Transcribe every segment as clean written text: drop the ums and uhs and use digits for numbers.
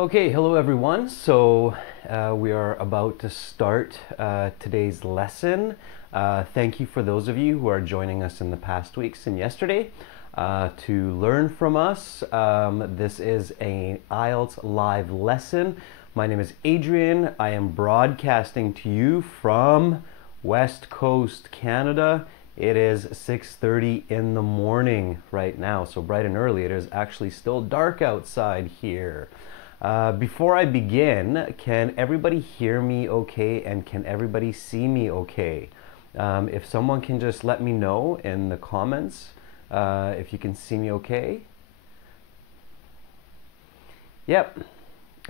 Okay, hello everyone. So we are about to start today's lesson. Thank you for those of you who are joining us in the past weeks and yesterday to learn from us. This is an IELTS live lesson. My name is Adrian. I am broadcasting to you from West Coast, Canada. It is 6:30 in the morning right now, so bright and early. It is actually still dark outside here. Before I begin, can everybody hear me okay, and can everybody see me okay? If someone can just let me know in the comments if you can see me okay. Yep,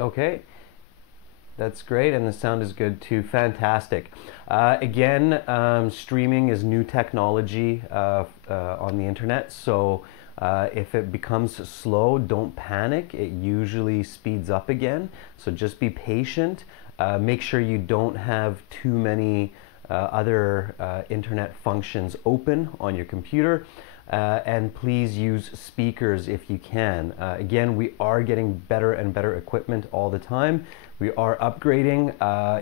okay. That's great, and the sound is good too. Fantastic. Again, streaming is new technology on the internet, so if it becomes slow, don't panic. It usually speeds up again, so just be patient. Make sure you don't have too many other internet functions open on your computer. And please use speakers if you can. Again, we are getting better and better equipment all the time. We are upgrading.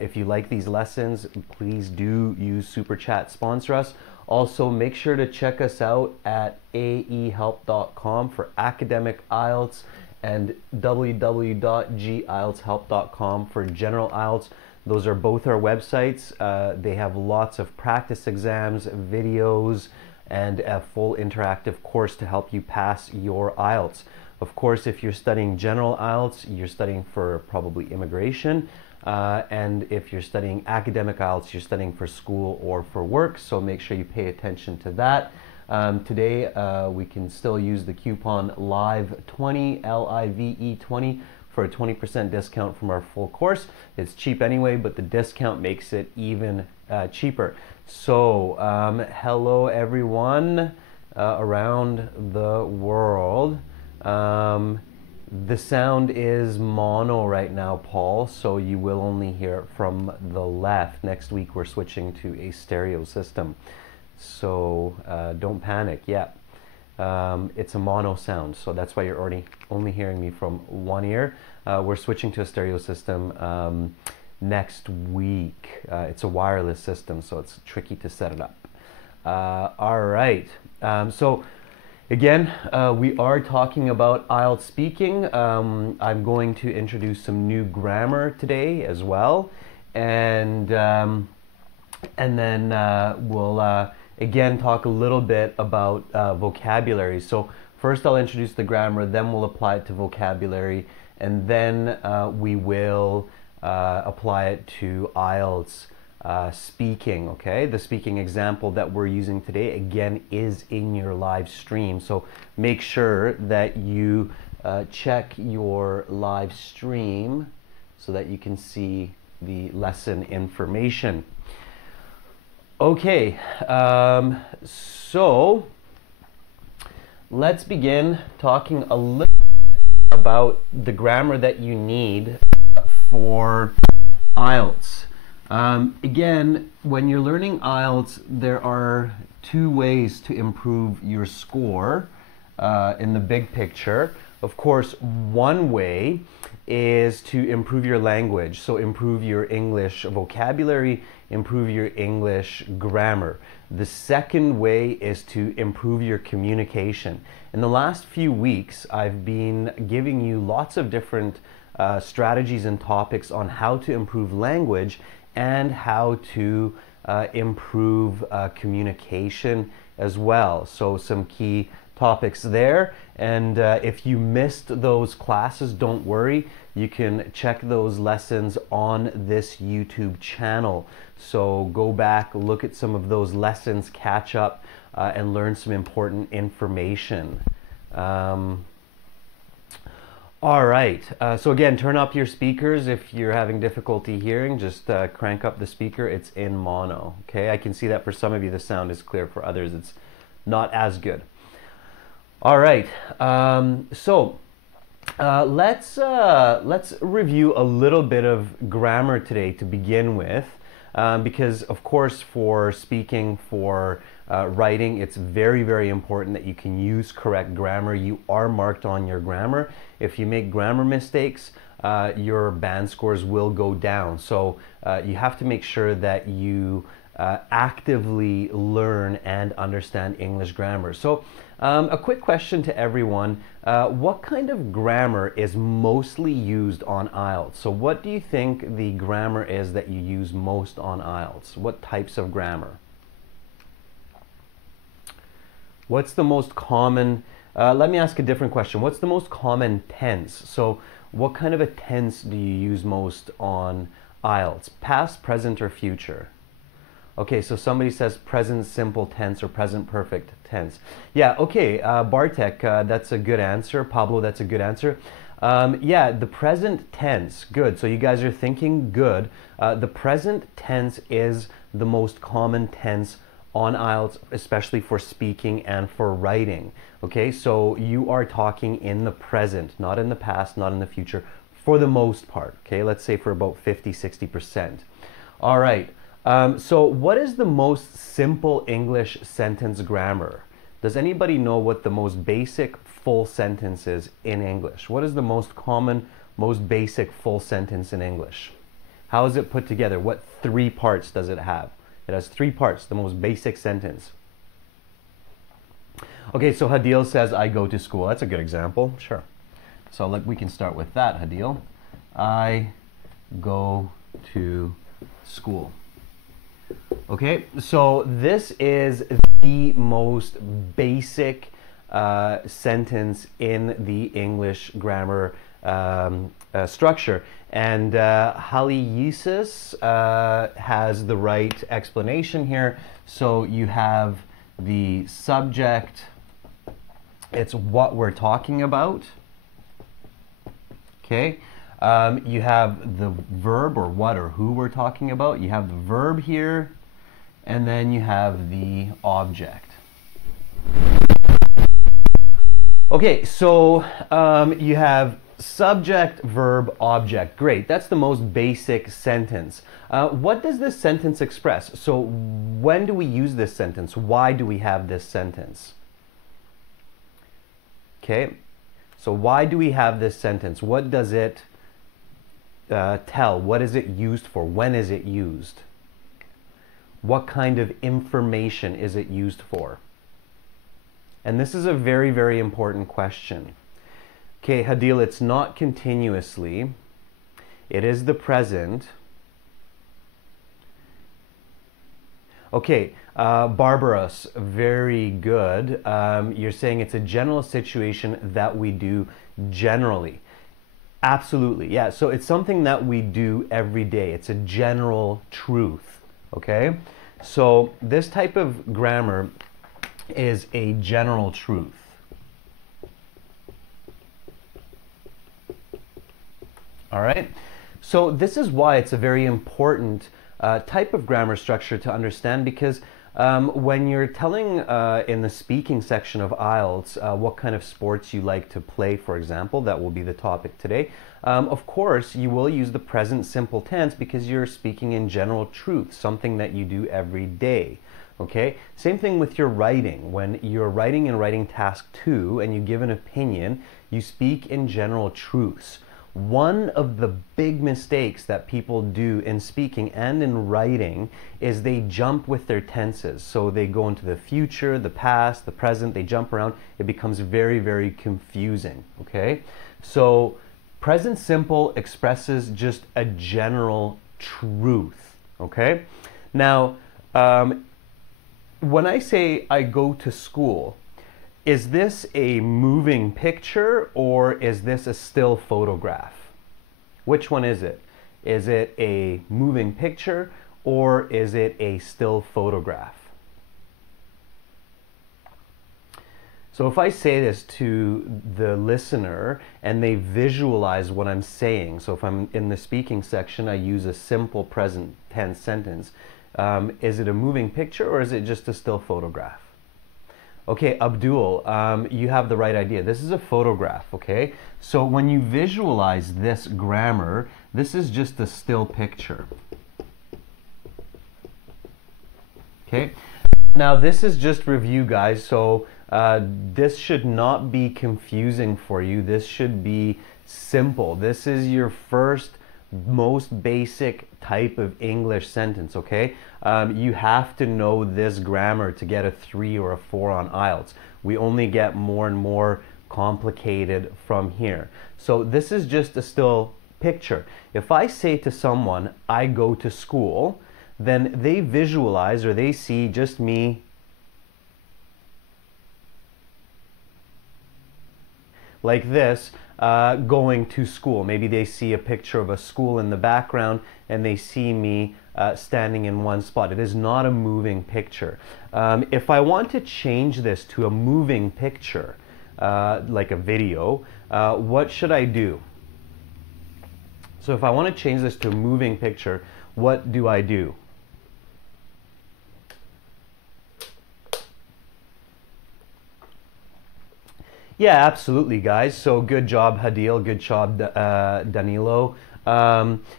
If you like these lessons, please do use Super Chat, sponsor us. Also, make sure to check us out at aehelp.com for academic IELTS and www.gieltshelp.com for general IELTS. Those are both our websites. They have lots of practice exams, videos, and a full interactive course to help you pass your IELTS. Of course, if you're studying general IELTS, you're studying for probably immigration. And if you're studying academic IELTS, you're studying for school or for work, so make sure you pay attention to that. Today, we can still use the coupon LIVE20, L-I-V-E 20, for a 20% discount from our full course. It's cheap anyway, but the discount makes it even cheaper. So, hello everyone around the world. The sound is mono right now, Paul, so you will only hear it from the left. Next week we're switching to a stereo system. So don't panic, yeah. It's a mono sound, so that's why you're only hearing me from one ear. We're switching to a stereo system next week. It's a wireless system, so it's tricky to set it up. All right, so again, we are talking about IELTS speaking. I'm going to introduce some new grammar today as well, and then we'll again talk a little bit about vocabulary. So first I'll introduce the grammar, then we'll apply it to vocabulary, and then we will apply it to IELTS speaking, okay? The speaking example that we're using today, again, is in your live stream. So make sure that you check your live stream so that you can see the lesson information. Okay, so let's begin talking a little bit about the grammar that you need for IELTS. Again, when you're learning IELTS, there are two ways to improve your score in the big picture. Of course, one way is to improve your language, so improve your English vocabulary, improve your English grammar. The second way is to improve your communication. In the last few weeks, I've been giving you lots of different strategies and topics on how to improve language and how to improve communication as well. So some key topics there, and if you missed those classes, don't worry, you can check those lessons on this YouTube channel. So go back, look at some of those lessons, catch up, and learn some important information. All right, so again, turn up your speakers. If you're having difficulty hearing, just crank up the speaker. It's in mono, okay? I can see that for some of you the sound is clear, for others it's not as good. All right, so let's review a little bit of grammar today to begin with, because of course for speaking, for writing, it's very, very important that you can use correct grammar. You are marked on your grammar. If you make grammar mistakes, your band scores will go down. So you have to make sure that you actively learn and understand English grammar. So a quick question to everyone. What kind of grammar is mostly used on IELTS? So what do you think the grammar is that you use most on IELTS? What types of grammar? What's the most common, let me ask a different question. What's the most common tense? So what kind of a tense do you use most on IELTS? Past, present, or future? Okay, so somebody says present simple tense or present perfect tense. Yeah, okay, Bartek, that's a good answer. Pablo, that's a good answer. Yeah, the present tense, good. So you guys are thinking good. The present tense is the most common tense on IELTS, especially for speaking and for writing. Okay, so you are talking in the present, not in the past, not in the future, for the most part. Okay, let's say for about 50–60%. All right. So what is the most simple English sentence grammar? Does anybody know what the most basic full sentence is in English? What is the most common, most basic full sentence in English? How is it put together? What 3 parts does it have? It has 3 parts, the most basic sentence. Okay, so Hadil says, I go to school. That's a good example, sure. So we can start with that, Hadil. I go to school. Okay, so this is the most basic sentence in the English grammar structure. And Haliesis has the right explanation here. So you have the subject, it's what we're talking about. Okay. You have the verb, or what or who we're talking about. You have the verb here, and then you have the object. Okay, so you have subject, verb, object. Great, that's the most basic sentence. What does this sentence express? So when do we use this sentence? Why do we have this sentence? Okay, so why do we have this sentence? What does it tell? What is it used for? When is it used? What kind of information is it used for? And this is a very, very important question. Okay, Hadil, it's not continuously. It is the present. Okay, Barbaros, very good. You're saying it's a general situation that we do generally. Absolutely, yeah. So it's something that we do every day. It's a general truth, okay? So this type of grammar is a general truth. All right? So this is why it's a very important type of grammar structure to understand, because when you're telling in the speaking section of IELTS what kind of sports you like to play, for example, that will be the topic today, of course you will use the present simple tense because you're speaking in general truth, something that you do every day. Okay? Same thing with your writing. When you're writing in writing task 2 and you give an opinion, you speak in general truths. One of the big mistakes that people do in speaking and in writing is they jump with their tenses. So they go into the future, the past, the present, they jump around. It becomes very, very confusing, okay? So present simple expresses just a general truth, okay? Now, when I say I go to school, is this a moving picture or is this a still photograph? Which one is it? Is it a moving picture or is it a still photograph? So if I say this to the listener and they visualize what I'm saying, so if I'm in the speaking section, I use a simple present tense sentence. Is it a moving picture or is it just a still photograph? Okay, Abdul, you have the right idea. This is a photograph, okay? So when you visualize this grammar, this is just a still picture. Okay? Now this is just review, guys, so this should not be confusing for you. This should be simple. This is your first, most basic type of English sentence, okay? You have to know this grammar to get a 3 or a 4 on IELTS. We only get more and more complicated from here. So this is just a still picture. If I say to someone, I go to school, then they visualize or they see just me like this, going to school. Maybe they see a picture of a school in the background and they see me standing in one spot. It is not a moving picture. If I want to change this to a moving picture, like a video, what should I do? So if I want to change this to a moving picture, what do I do? Yeah, absolutely, guys. So good job, Hadil. Good job, Danilo.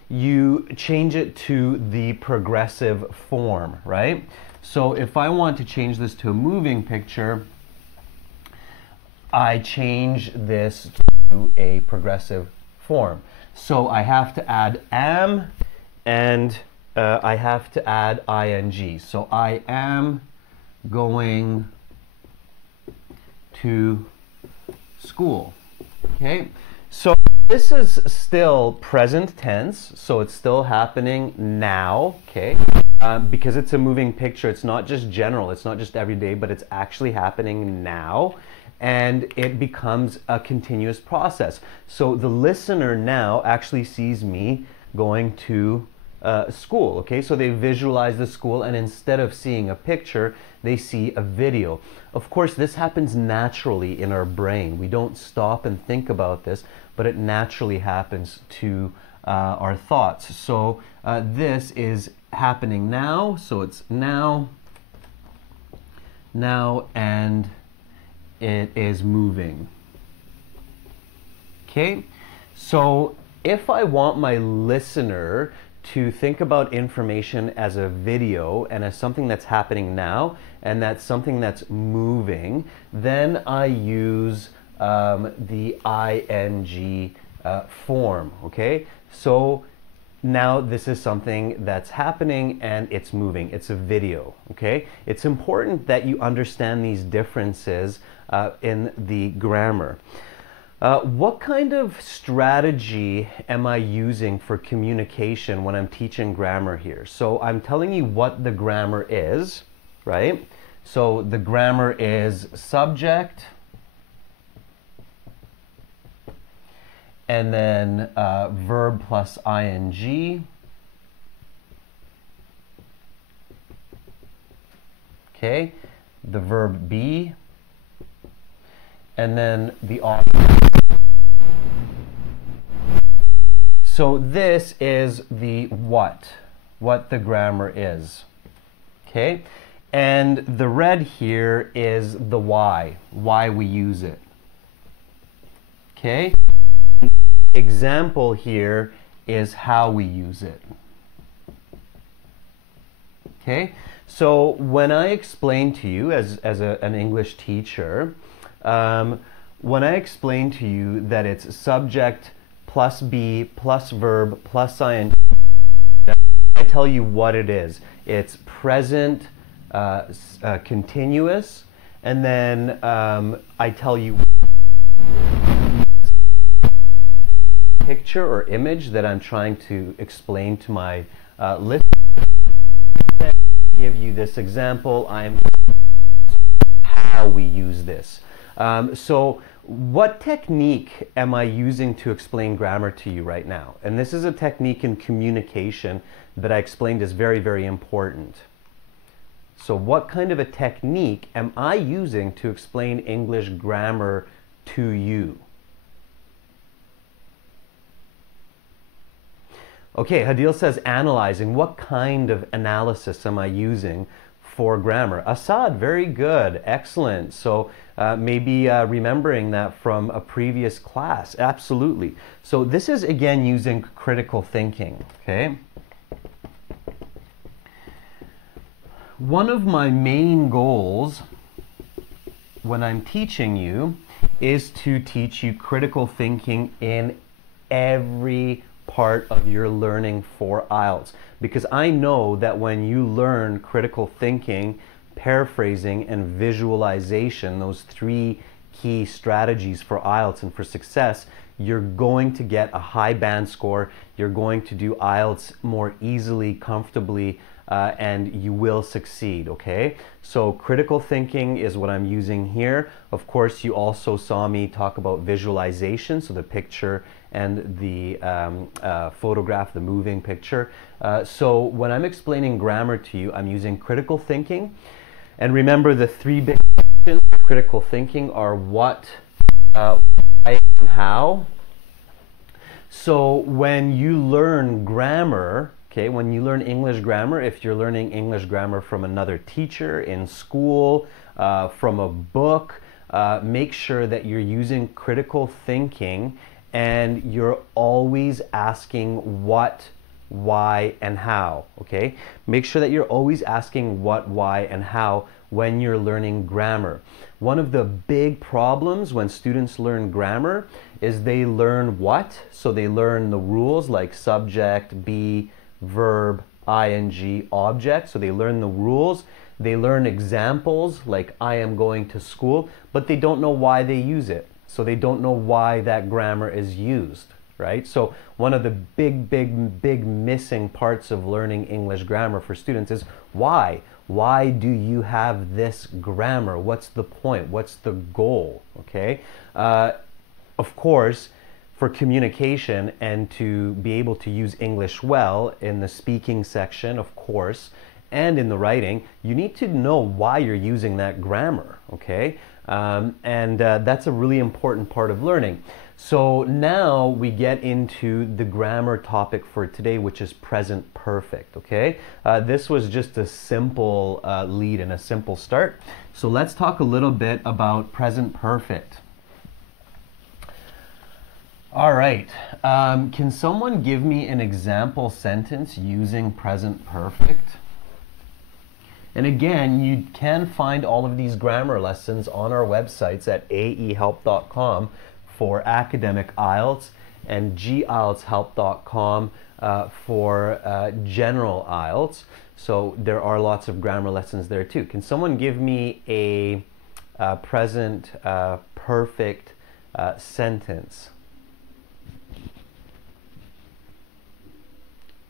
You change it to the progressive form, right? So if I want to change this to a moving picture, I change this to a progressive form. So I have to add am and I have to add ing. So I am going to school. Okay, so this is still present tense, so it's still happening now. Okay, because it's a moving picture, it's not just general, it's not just everyday, but it's actually happening now, and it becomes a continuous process. So the listener now actually sees me going to school. Okay, so they visualize the school, and instead of seeing a picture, they see a video. Of course, this happens naturally in our brain. We don't stop and think about this, but it naturally happens to our thoughts. So this is happening now, so it's now, and it is moving. Okay, so if I want my listener to think about information as a video and as something that's happening now and that's something that's moving, then I use the ing form, okay? So now this is something that's happening and it's moving. It's a video, okay? It's important that you understand these differences in the grammar. What kind of strategy am I using for communication when I'm teaching grammar here? So I'm telling you what the grammar is, right? So the grammar is subject, and then verb plus ing, okay, the verb be, and then the object. So this is the what the grammar is, okay? And the red here is the why we use it, okay? Example here is how we use it, okay? So when I explain to you as an English teacher, when I explain to you that it's subject plus be plus verb plus ing, I tell you what it is. It's present continuous, and then I tell you picture or image that I'm trying to explain to my listener. Give you this example. I'm how we use this. So what technique am I using to explain grammar to you right now? And this is a technique in communication that I explained is very, very important. So what kind of a technique am I using to explain English grammar to you? Okay, Hadil says analyzing. What kind of analysis am I using for grammar? Assad, very good, excellent. So maybe remembering that from a previous class, absolutely. So this is again using critical thinking, okay? one of my main goals when I'm teaching you is to teach you critical thinking in every part of your learning for IELTS. Because I know that when you learn critical thinking, paraphrasing, and visualization, those three key strategies for IELTS and for success, you're going to get a high band score, you're going to do IELTS more easily, comfortably, and you will succeed, okay? So critical thinking is what I'm using here. Of course, you also saw me talk about visualization, so the picture and the photograph, the moving picture. So when I'm explaining grammar to you, I'm using critical thinking. And remember, the three big questions for critical thinking are what, why, and how. So when you learn grammar, okay, when you learn English grammar, if you're learning English grammar from another teacher in school, from a book, make sure that you're using critical thinking and you're always asking what, why, and how, okay? Make sure that you're always asking what, why, and how when you're learning grammar. One of the big problems when students learn grammar is they learn what? So they learn the rules like subject, be, verb, ing, object. So they learn the rules. They learn examples like I am going to school, but they don't know why they use it. So they don't know why that grammar is used, right? So one of the big missing parts of learning English grammar for students is why? Why do you have this grammar? What's the point? What's the goal, okay? Of course, for communication and to be able to use English well in the speaking section, of course, and in the writing, you need to know why you're using that grammar, okay? That's a really important part of learning. So now we get into the grammar topic for today, which is present perfect, okay? This was just a simple lead and a simple start. So let's talk a little bit about present perfect. All right, can someone give me an example sentence using present perfect? And again, you can find all of these grammar lessons on our websites at aehelp.com for academic IELTS and gieltshelp.com for general IELTS. So there are lots of grammar lessons there too. Can someone give me a present perfect sentence?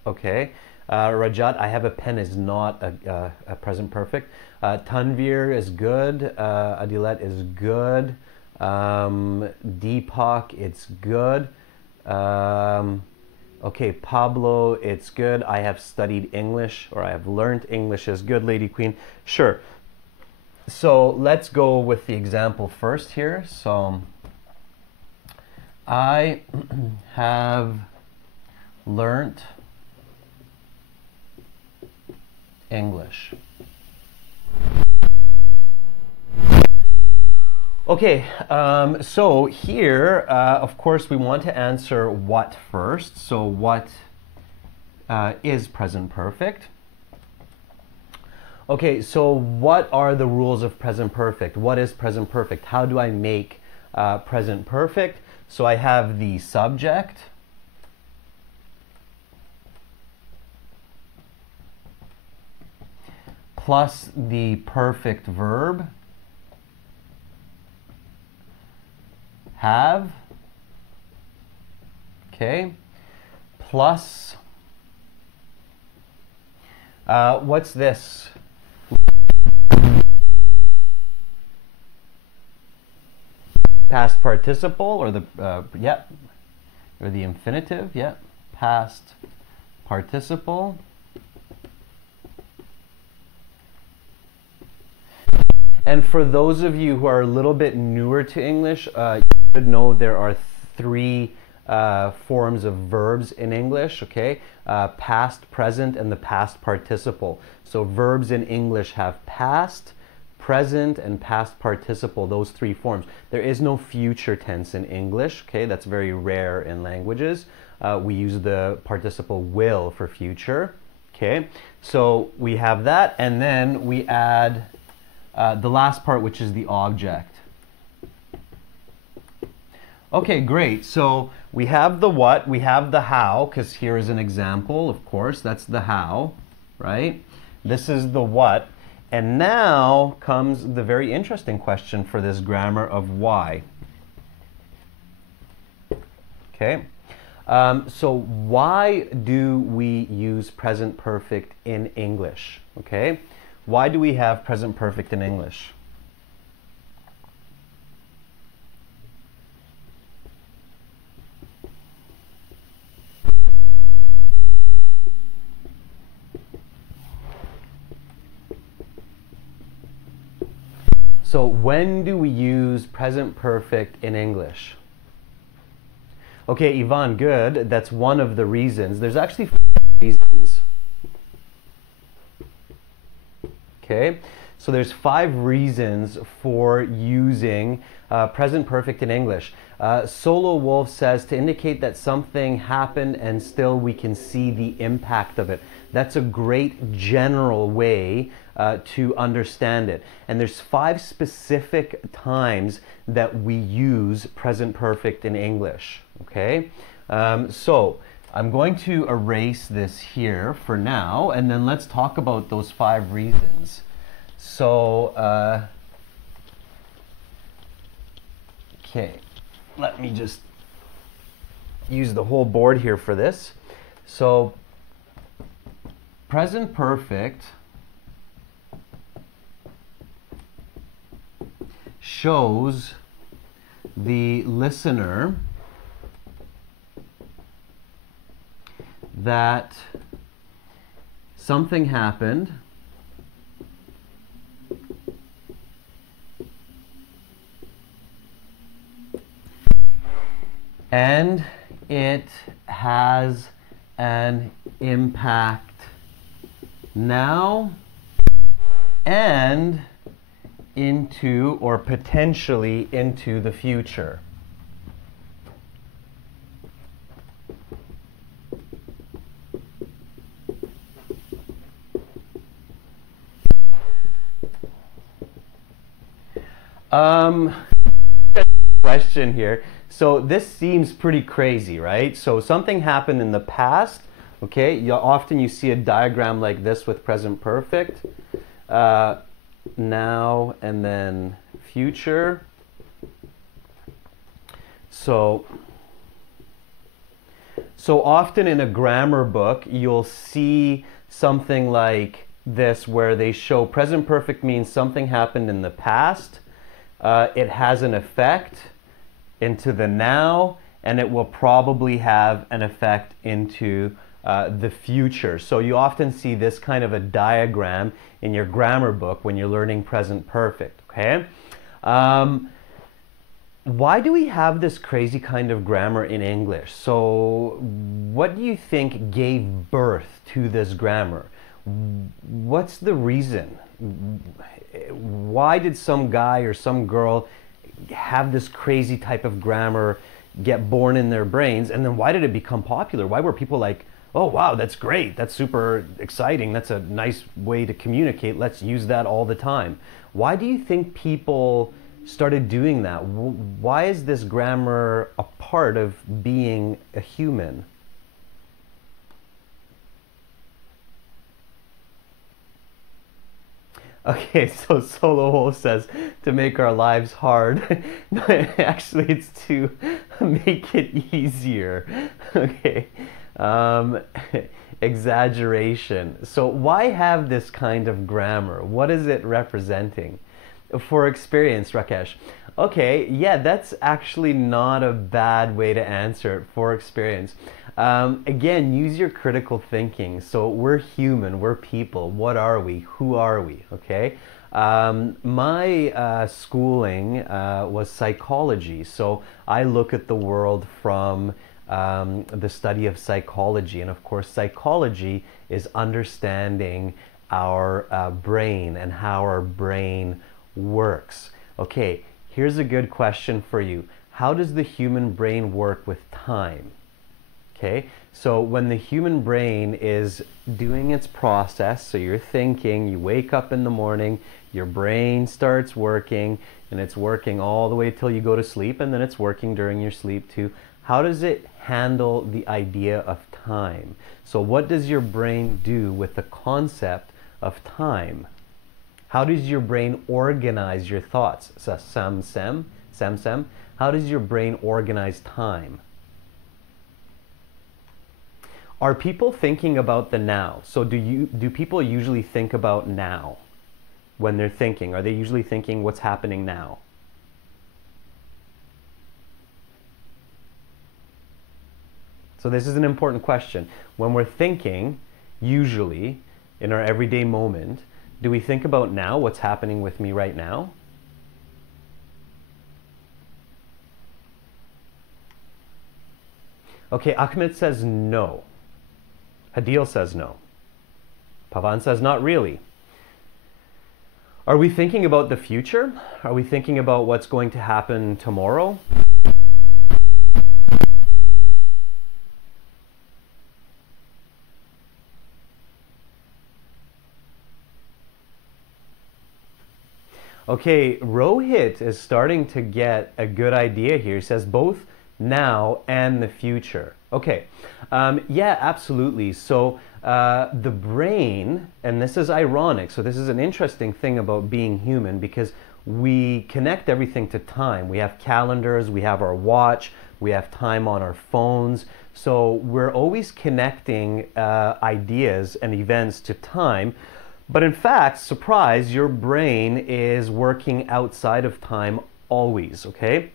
Okay. Rajat, I have a pen is not a present perfect. Tanvir is good. Adilet is good. Deepak, it's good. Okay, Pablo, it's good. I have studied English, or I have learned English is good, Lady Queen. Sure. So let's go with the example first here. So I have learnt English. Okay, so here, of course, we want to answer what first. So what is present perfect? Okay, so what are the rules of present perfect? What is present perfect? How do I make present perfect? So I have the subject, plus the perfect verb, have, okay, plus, what's this? Past participle, or the, or the infinitive, past participle. And for those of you who are a little bit newer to English, you should know there are three forms of verbs in English, okay? Past, present, and the past participle. So verbs in English have past, present, and past participle, those three forms. There is no future tense in English, okay? That's very rare in languages. We use the participle will for future, Okay, so we have that, and then we add the last part, which is the object. Okay, great. So we have the what, we have the how, because here is an example, of course, that's the how, right? This is the what, and now comes the very interesting question for this grammar of why. Okay, so why do we use present perfect in English? Okay, why do we have present perfect in English? So when do we use present perfect in English? Okay, Yvonne, good. That's one of the reasons. There's actually 5 reasons. Okay, so there's 5 reasons for using present perfect in English. Solo Wolf says to indicate that something happened and still we can see the impact of it. That's a great general way to understand it. And there's 5 specific times that we use present perfect in English. Okay, so I'm going to erase this here for now, and then let's talk about those 5 reasons. So, okay, let me just use the whole board here for this. So, present perfect shows the listener that something happened and it has an impact now and into, or potentially into, the future. Question here. So this seems pretty crazy, right? So something happened in the past. Okay, often you see a diagram like this with present perfect. Now and then future. So often in a grammar book, you'll see something like this where they show present perfect means something happened in the past. It has an effect into the now, and it will probably have an effect into the future. So you often see this kind of a diagram in your grammar book when you're learning present perfect, okay? Why do we have this crazy kind of grammar in English? So what do you think gave birth to this grammar? What's the reason? Why did some guy or some girl have this crazy type of grammar get born in their brains, and then why did it become popular? Why were people like, oh wow, that's great, that's super exciting, that's a nice way to communicate, let's use that all the time? Why do you think people started doing that? Why is this grammar a part of being a human? Okay, so Solo Wolf says to make our lives hard. No, actually, it's to make it easier. Okay, exaggeration. So why have this kind of grammar? What is it representing? For experience, Rakesh. Okay, yeah, that's actually not a bad way to answer it. For experience. Again, use your critical thinking. So we're human, we're people. What are we? Who are we? Okay. My schooling was psychology. So I look at the world from the study of psychology. And of course, psychology is understanding our brain and how our brain works. Okay, here's a good question for you. How does the human brain work with time? Okay, so when the human brain is doing its process, so you're thinking, you wake up in the morning, your brain starts working, and it's working all the way till you go to sleep, and then it's working during your sleep too. How does it handle the idea of time? So what does your brain do with the concept of time? How does your brain organize your thoughts? Sam, how does your brain organize time? Are people thinking about the now? So do people usually think about now when they're thinking? Are they usually thinking what's happening now? So this is an important question. When we're thinking, usually in our everyday moment, do we think about now, what's happening with me right now? Okay, Ahmed says no. Hadil says no. Pavan says not really. Are we thinking about the future? Are we thinking about what's going to happen tomorrow? Okay, Rohit is starting to get a good idea here. He says both now and the future. Okay, yeah, absolutely. So the brain, and this is ironic, so this is an interesting thing about being human because we connect everything to time. We have calendars, we have our watch, we have time on our phones. So we're always connecting ideas and events to time. But in fact, surprise, your brain is working outside of time always, okay?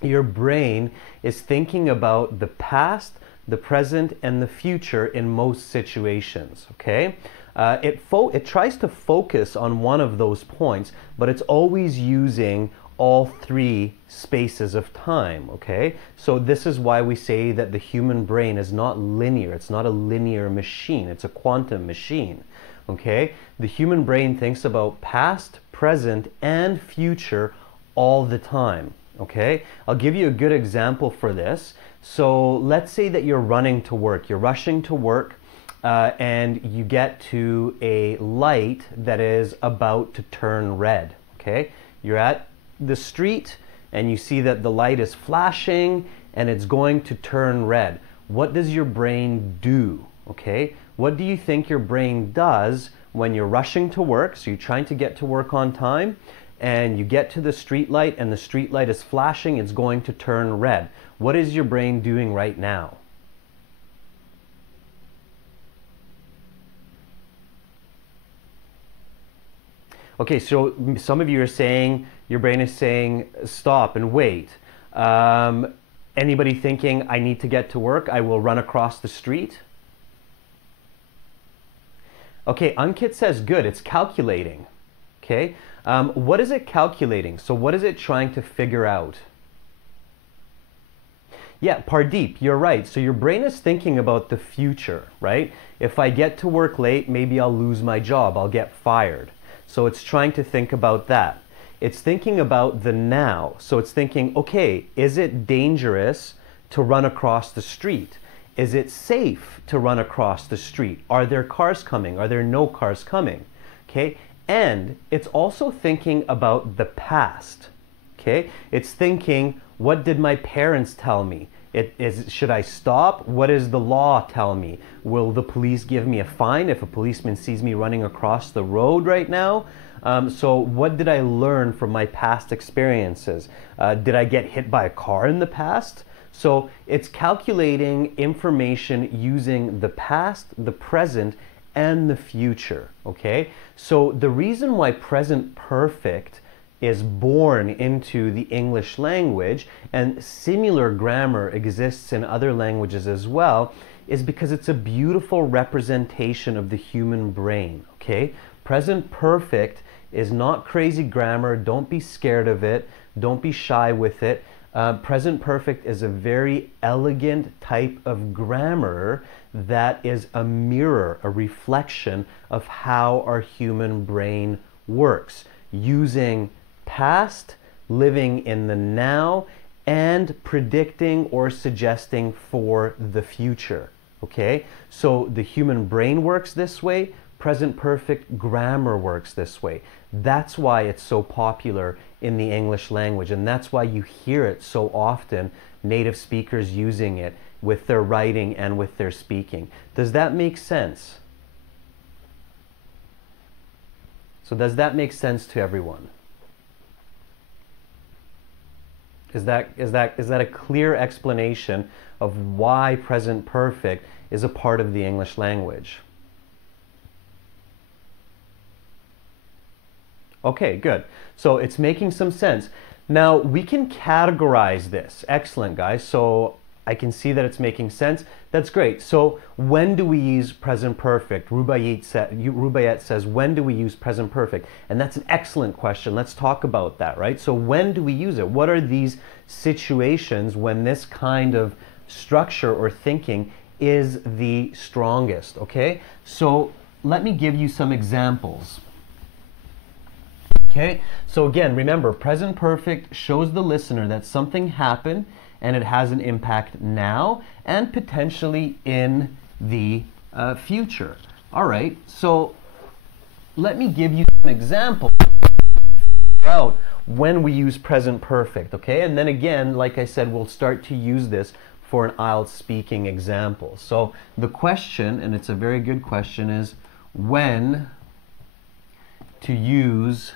Your brain is thinking about the past, the present, and the future in most situations, okay? It tries to focus on one of those points, but it's always using all three spaces of time, okay? So this is why we say that the human brain is not linear. It's not a linear machine. It's a quantum machine. Okay, the human brain thinks about past, present, and future all the time. Okay, I'll give you a good example for this. So let's say that you're running to work, you're rushing to work, and you get to a light that is about to turn red. Okay, you're at the street and you see that the light is flashing and it's going to turn red. What does your brain do? Okay, what do you think your brain does when you're rushing to work? So you're trying to get to work on time and you get to the street light and the street light is flashing, it's going to turn red. What is your brain doing right now? Okay, so some of you are saying, your brain is saying, stop and wait. Anybody thinking, I need to get to work, I will run across the street? Okay, Ankit says good, it's calculating. Okay, what is it calculating? So what is it trying to figure out? Yeah, Pardeep, you're right. So your brain is thinking about the future, right? If I get to work late, maybe I'll lose my job, I'll get fired. So it's trying to think about that. It's thinking about the now. So it's thinking, okay, is it dangerous to run across the street? Is it safe to run across the street? Are there cars coming? Are there no cars coming? Okay, and it's also thinking about the past. Okay, it's thinking, what did my parents tell me? Should I stop? What does the law tell me? Will the police give me a fine if a policeman sees me running across the road right now? So what did I learn from my past experiences? Did I get hit by a car in the past? So it's calculating information using the past, the present, and the future, okay? So the reason why present perfect is born into the English language and similar grammar exists in other languages as well is because it's a beautiful representation of the human brain, okay? Present perfect is not crazy grammar. Don't be scared of it. Don't be shy with it. Present perfect is a very elegant type of grammar that is a mirror, a reflection of how our human brain works, using past, living in the now, and predicting or suggesting for the future. Okay, so the human brain works this way, present perfect grammar works this way. That's why it's so popular in the English language, and that's why you hear it so often, native speakers using it with their writing and with their speaking. Does that make sense? So does that make sense to everyone? Is that a clear explanation of why present perfect is a part of the English language? Okay, good. So it's making some sense. Now we can categorize this. Excellent, guys. So I can see that it's making sense. That's great. So when do we use present perfect? Rubaiyat says, when do we use present perfect? And that's an excellent question. Let's talk about that, right? So when do we use it? What are these situations when this kind of structure or thinking is the strongest, okay? So let me give you some examples. Okay, so again, remember, present perfect shows the listener that something happened and it has an impact now and potentially in the future. All right, so let me give you some examples about when we use present perfect, okay? And then again, like I said, we'll start to use this for an IELTS speaking example. So the question, and it's a very good question, is when to use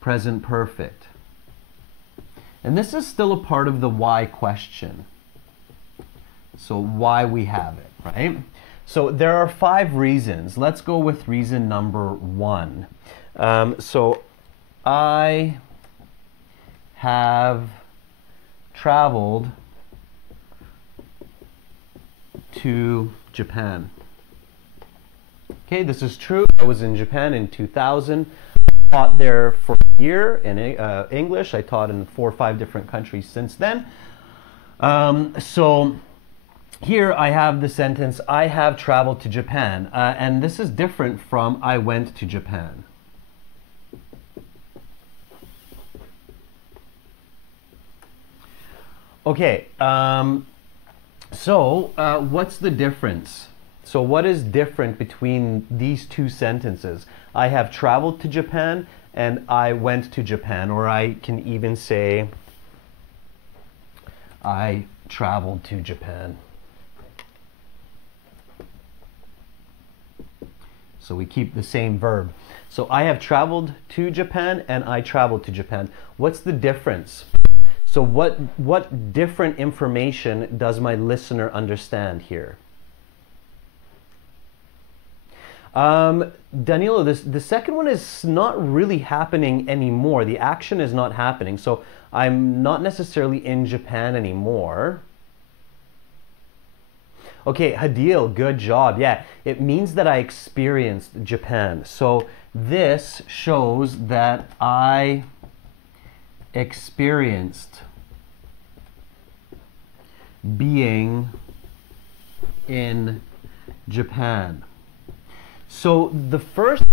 present perfect. And this is still a part of the why question. So why we have it, right? So there are 5 reasons. Let's go with reason number 1. So I have traveled to Japan. Okay, this is true. I was in Japan in 2000. Taught there for a year in English. I taught in 4 or 5 different countries since then. So here I have the sentence, I have traveled to Japan. And this is different from I went to Japan. Okay, so what's the difference? So what is different between these 2 sentences? I have traveled to Japan and I went to Japan, or I can even say I traveled to Japan. So we keep the same verb. So I have traveled to Japan and I traveled to Japan. What's the difference? So what different information does my listener understand here? Danilo, the second one is not really happening anymore. The action is not happening. So I'm not necessarily in Japan anymore. Okay, Hadil, good job. Yeah, it means that I experienced Japan. So this shows that I experienced being in Japan. So the first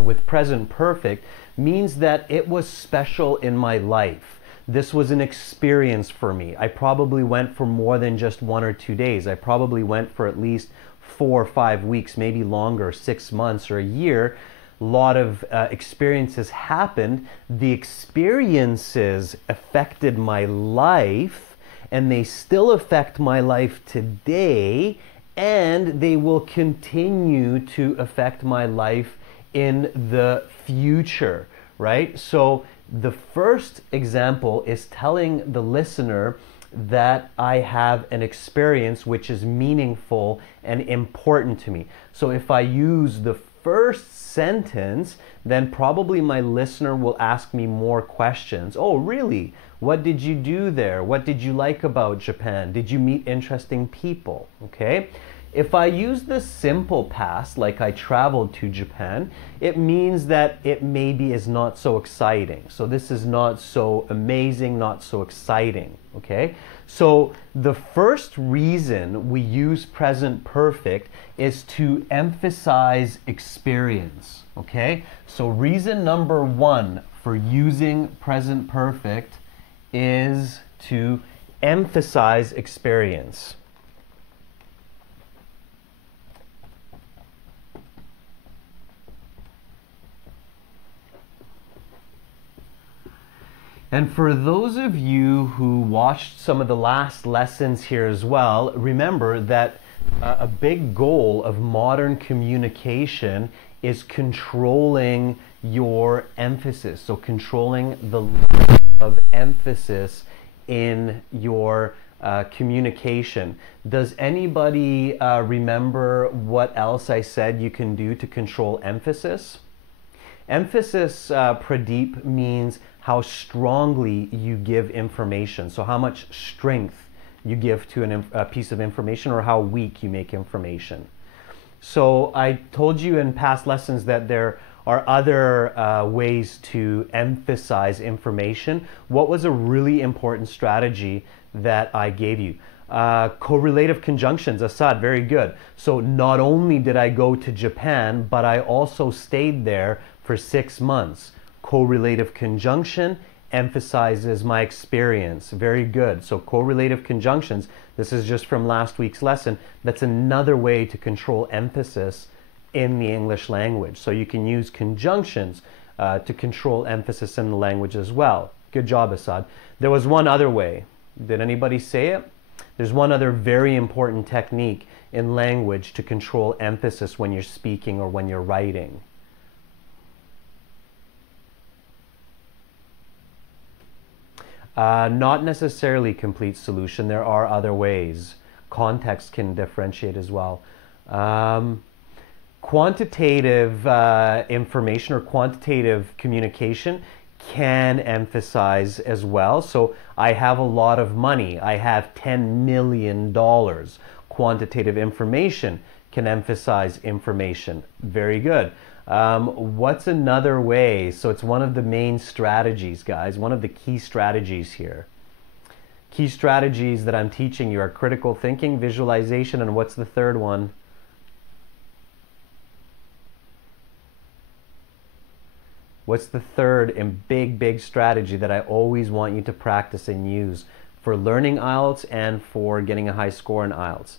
with present perfect means that it was special in my life. This was an experience for me. I probably went for more than just 1 or 2 days. I probably went for at least 4 or 5 weeks, maybe longer, 6 months or a year. A lot of experiences happened. The experiences affected my life, and they still affect my life today, and they will continue to affect my life in the future, right? So the first example is telling the listener that I have an experience which is meaningful and important to me. So if I use the first sentence, then probably my listener will ask me more questions. Oh, really? What did you do there? What did you like about Japan? Did you meet interesting people? Okay? If I use the simple past, like I traveled to Japan, it means that it maybe is not so exciting. So this is not so amazing, not so exciting, okay? So the first reason we use present perfect is to emphasize experience, okay? So reason number 1 for using present perfect is to emphasize experience. And for those of you who watched some of the last lessons here as well, remember that a big goal of modern communication is controlling your emphasis. So controlling the level of emphasis in your communication. Does anybody remember what else I said you can do to control emphasis? Emphasis, Pradeep, means how strongly you give information. So how much strength you give to a piece of information, or how weak you make information. So I told you in past lessons that there are other ways to emphasize information. What was a really important strategy that I gave you? Correlative conjunctions, Assad, very good. So not only did I go to Japan, but I also stayed there for 6 months. Correlative conjunction emphasizes my experience. Very good. So correlative conjunctions, this is just from last week's lesson. That's another way to control emphasis in the English language. So you can use conjunctions to control emphasis in the language as well. Good job, Assad. There was one other way. Did anybody say it? There's one other very important technique in language to control emphasis when you're speaking or when you're writing. Not necessarily complete solution. There are other ways. Context can differentiate as well. Quantitative information or quantitative communication can emphasize as well. So I have a lot of money. I have $10 million. Quantitative information can emphasize information. Very good. What's another way? So it's one of the main strategies, guys, one of the key strategies here. Key strategies that I'm teaching you are critical thinking, visualization, and what's the third one? What's the third and big strategy that I always want you to practice and use for learning IELTS and for getting a high score in IELTS?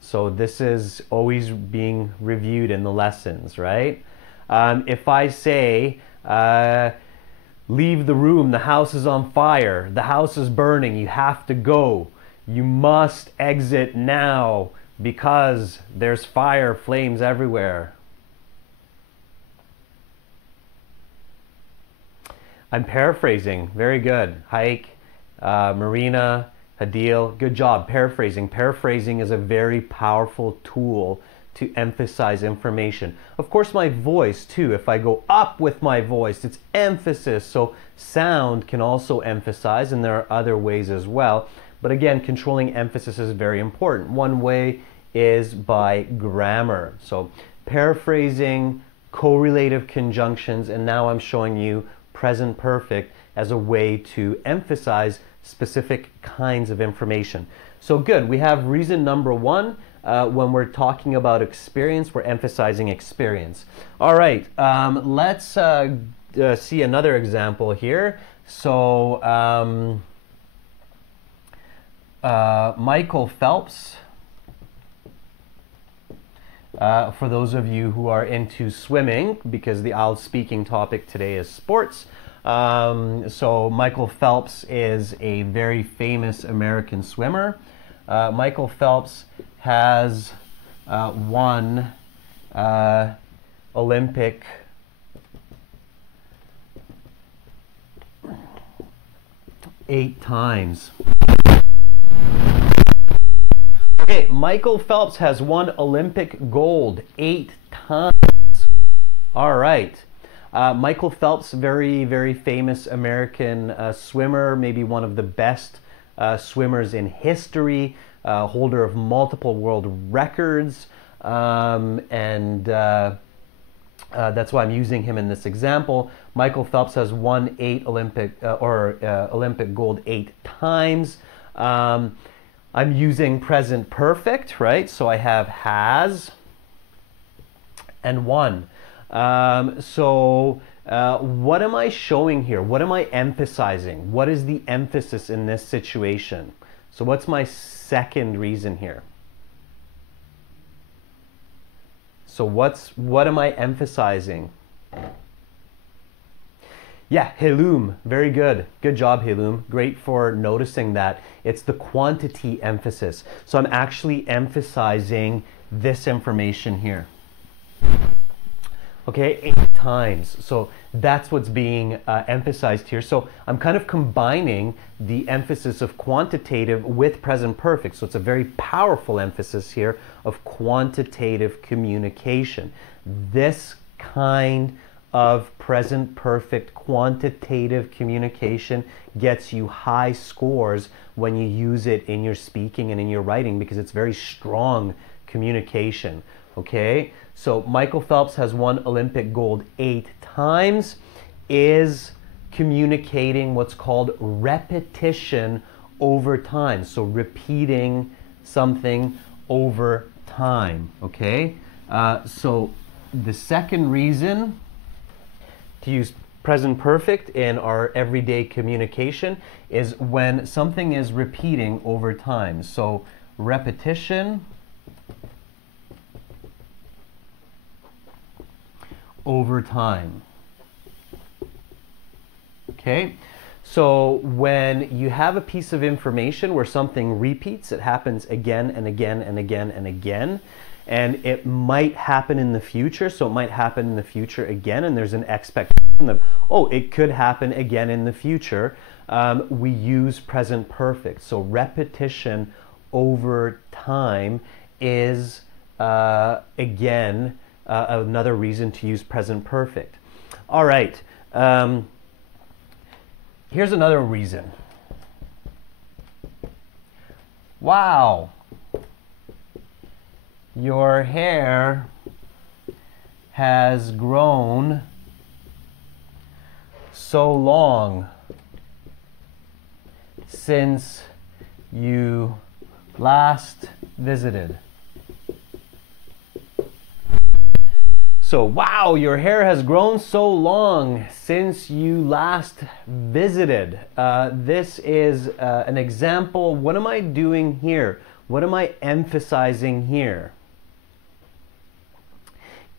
So this is always being reviewed in the lessons, right? If I say, leave the room, the house is on fire, the house is burning, you have to go, you must exit now because there's fire, flames everywhere. I'm paraphrasing, very good. Hike, Marina, Hadil, good job, paraphrasing. Paraphrasing is a very powerful tool to emphasize information. Of course, my voice too. If I go up with my voice, it's emphasis. So sound can also emphasize, and there are other ways as well. But again, controlling emphasis is very important. One way is by grammar. So paraphrasing, correlative conjunctions, and now I'm showing you present perfect as a way to emphasize specific kinds of information. So good, we have reason number one. When we're talking about experience, we're emphasizing experience. All right, let's see another example here. So Michael Phelps, for those of you who are into swimming, because the IELTS speaking topic today is sports. So Michael Phelps is a very famous American swimmer. Michael Phelps has won Olympic eight times. Okay, Michael Phelps has won Olympic gold 8 times. All right. Michael Phelps, very famous American swimmer, maybe one of the best swimmers in history, holder of multiple world records, and that's why I'm using him in this example. Michael Phelps has won Olympic gold 8 times. I'm using present perfect, right? So I have has and won. So What am I showing here? What am I emphasizing? What is the emphasis in this situation? So what's my second reason here? So what am I emphasizing? Yeah, Helum, very good. Good job, Helum. Great for noticing that. It's the quantity emphasis. So I'm actually emphasizing this information here. Okay, 8 times. So that's what's being emphasized here. So I'm kind of combining the emphasis of quantitative with present perfect. So it's a very powerful emphasis here of quantitative communication. This kind of present perfect quantitative communication gets you high scores when you use it in your speaking and in your writing, because it's very strong communication. Okay, so Michael Phelps has won Olympic gold 8 times, is communicating what's called repetition over time. So repeating something over time. Okay, so the second reason to use present perfect in our everyday communication is when something is repeating over time. So repetition over time. Okay, so when you have a piece of information where something repeats, it happens again and again and again and again, and it might happen in the future. So it might happen in the future again, and there's an expectation of, oh, it could happen again in the future. We use present perfect. So repetition over time is again another reason to use present perfect. All right, here's another reason. Wow, your hair has grown so long since you last visited. So, wow, your hair has grown so long since you last visited. This is an example. What am I doing here? What am I emphasizing here?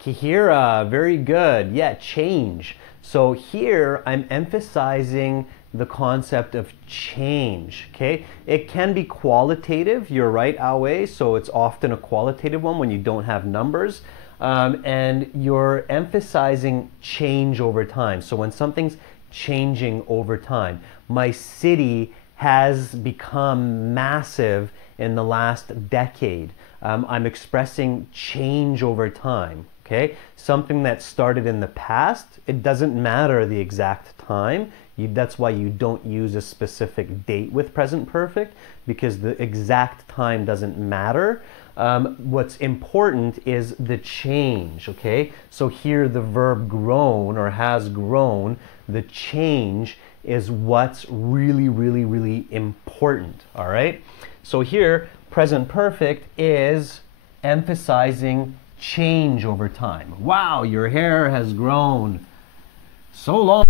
Kihira, very good. Yeah, change. So here I'm emphasizing the concept of change, okay? It can be qualitative, you're right, Awe, so it's often a qualitative one when you don't have numbers. And you're emphasizing change over time. So when something's changing over time, my city has become massive in the last decade. I'm expressing change over time. Okay, something that started in the past, it doesn't matter the exact time. That's why you don't use a specific date with present perfect, because the exact time doesn't matter. What's important is the change, okay? So here the verb grown or has grown, the change is what's really, really, really important, all right? So here, present perfect is emphasizing change over time. Wow, your hair has grown so long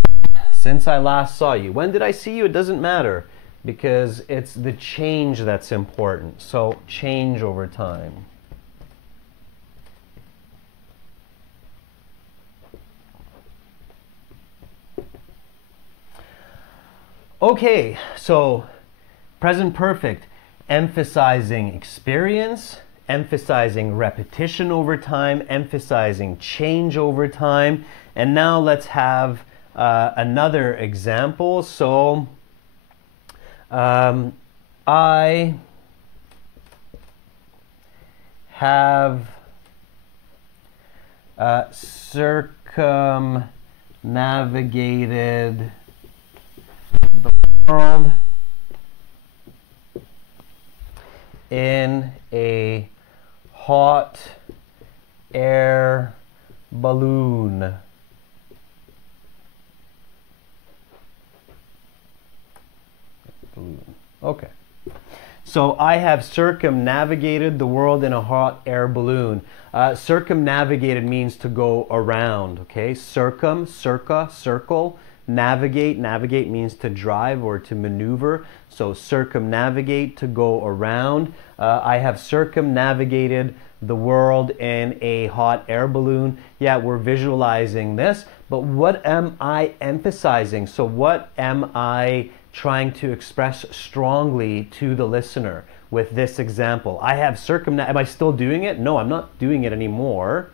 since I last saw you. When did I see you? It doesn't matter, because it's the change that's important. So change over time. Okay, so present perfect, emphasizing experience, emphasizing repetition over time, emphasizing change over time. And now let's have another example. So I have circumnavigated the world in a hot air balloon. Okay. So I have circumnavigated the world in a hot air balloon. Circumnavigated means to go around, okay? Circa, circle. Navigate means to drive or to maneuver. So circumnavigate, to go around. I have circumnavigated the world in a hot air balloon. Yeah, we're visualizing this, but what am I emphasizing? So what am I trying to express strongly to the listener with this example? I have am I still doing it? No, I'm not doing it anymore.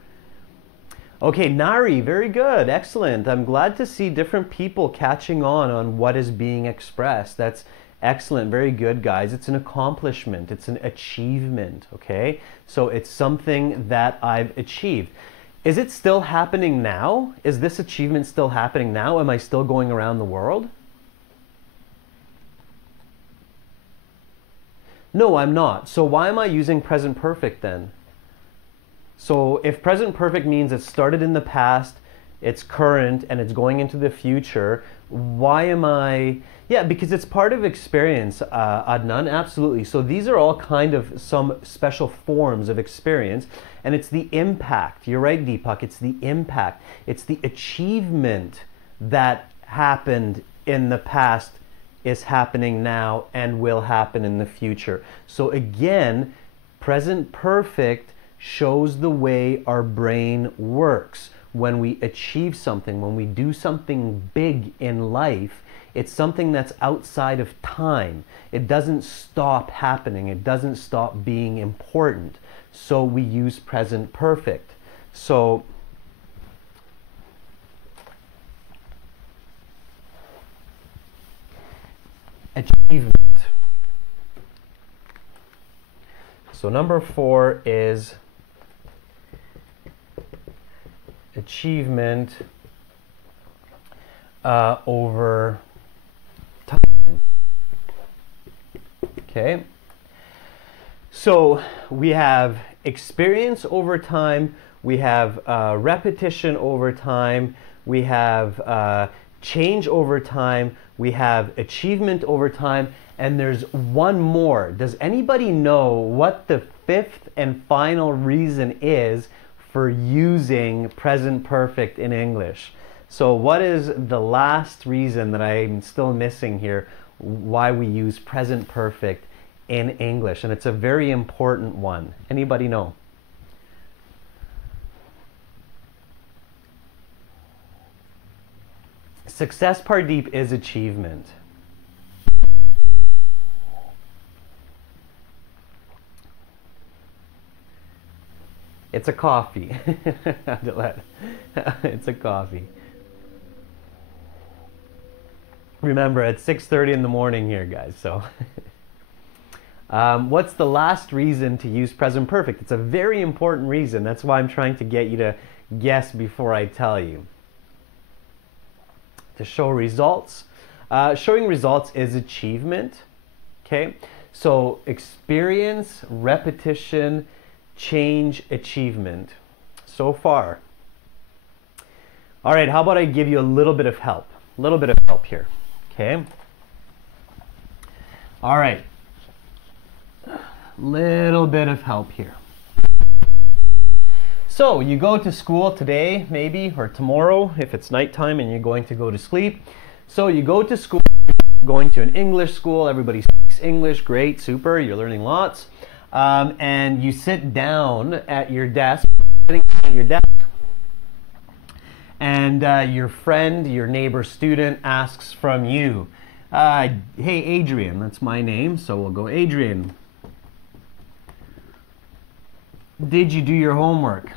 Okay, Nari, very good, excellent. I'm glad to see different people catching on what is being expressed. That's excellent, very good, guys. It's an accomplishment, it's an achievement, okay? So it's something that I've achieved. Is it still happening now? Is this achievement still happening now? Am I still going around the world? No, I'm not. So why am I using present perfect then? So if present perfect means it started in the past, it's current, and it's going into the future, why am I... Yeah, because it's part of experience, Adnan, absolutely. So these are all kind of some special forms of experience, and it's the impact. You're right, Deepak, it's the impact. It's the achievement that happened in the past is happening now and will happen in the future. So again, present perfect shows the way our brain works. When we achieve something, when we do something big in life, it's something that's outside of time. It doesn't stop happening. It doesn't stop being important. So we use present perfect. So achievement. So number 4 is achievement over time. Okay, so we have experience over time, we have repetition over time, we have change over time, we have achievement over time, and there's one more. Does anybody know what the 5th and final reason is for using present perfect in English? So what is the last reason that I'm still missing here why we use present perfect in English? And it's a very important one. Anybody know? Success, Pardeep, is achievement. It's a coffee. It's a coffee. Remember, it's 6:30 in the morning here, guys. So, what's the last reason to use present perfect? It's a very important reason. That's why I'm trying to get you to guess before I tell you. To show results. Showing results is achievement. Okay, so experience, repetition, change, achievement. So far. All right, how about I give you a little bit of help? A little bit of help here. Okay. All right. Little bit of help here. So you go to school today, maybe, or tomorrow, if it's nighttime and you're going to go to sleep. So you go to school, going to an English school, everybody speaks English, great, super, you're learning lots. And you sit down at your desk, and your friend, your neighbor student asks from you, hey Adrian, that's my name, so we'll go Adrian. Did you do your homework?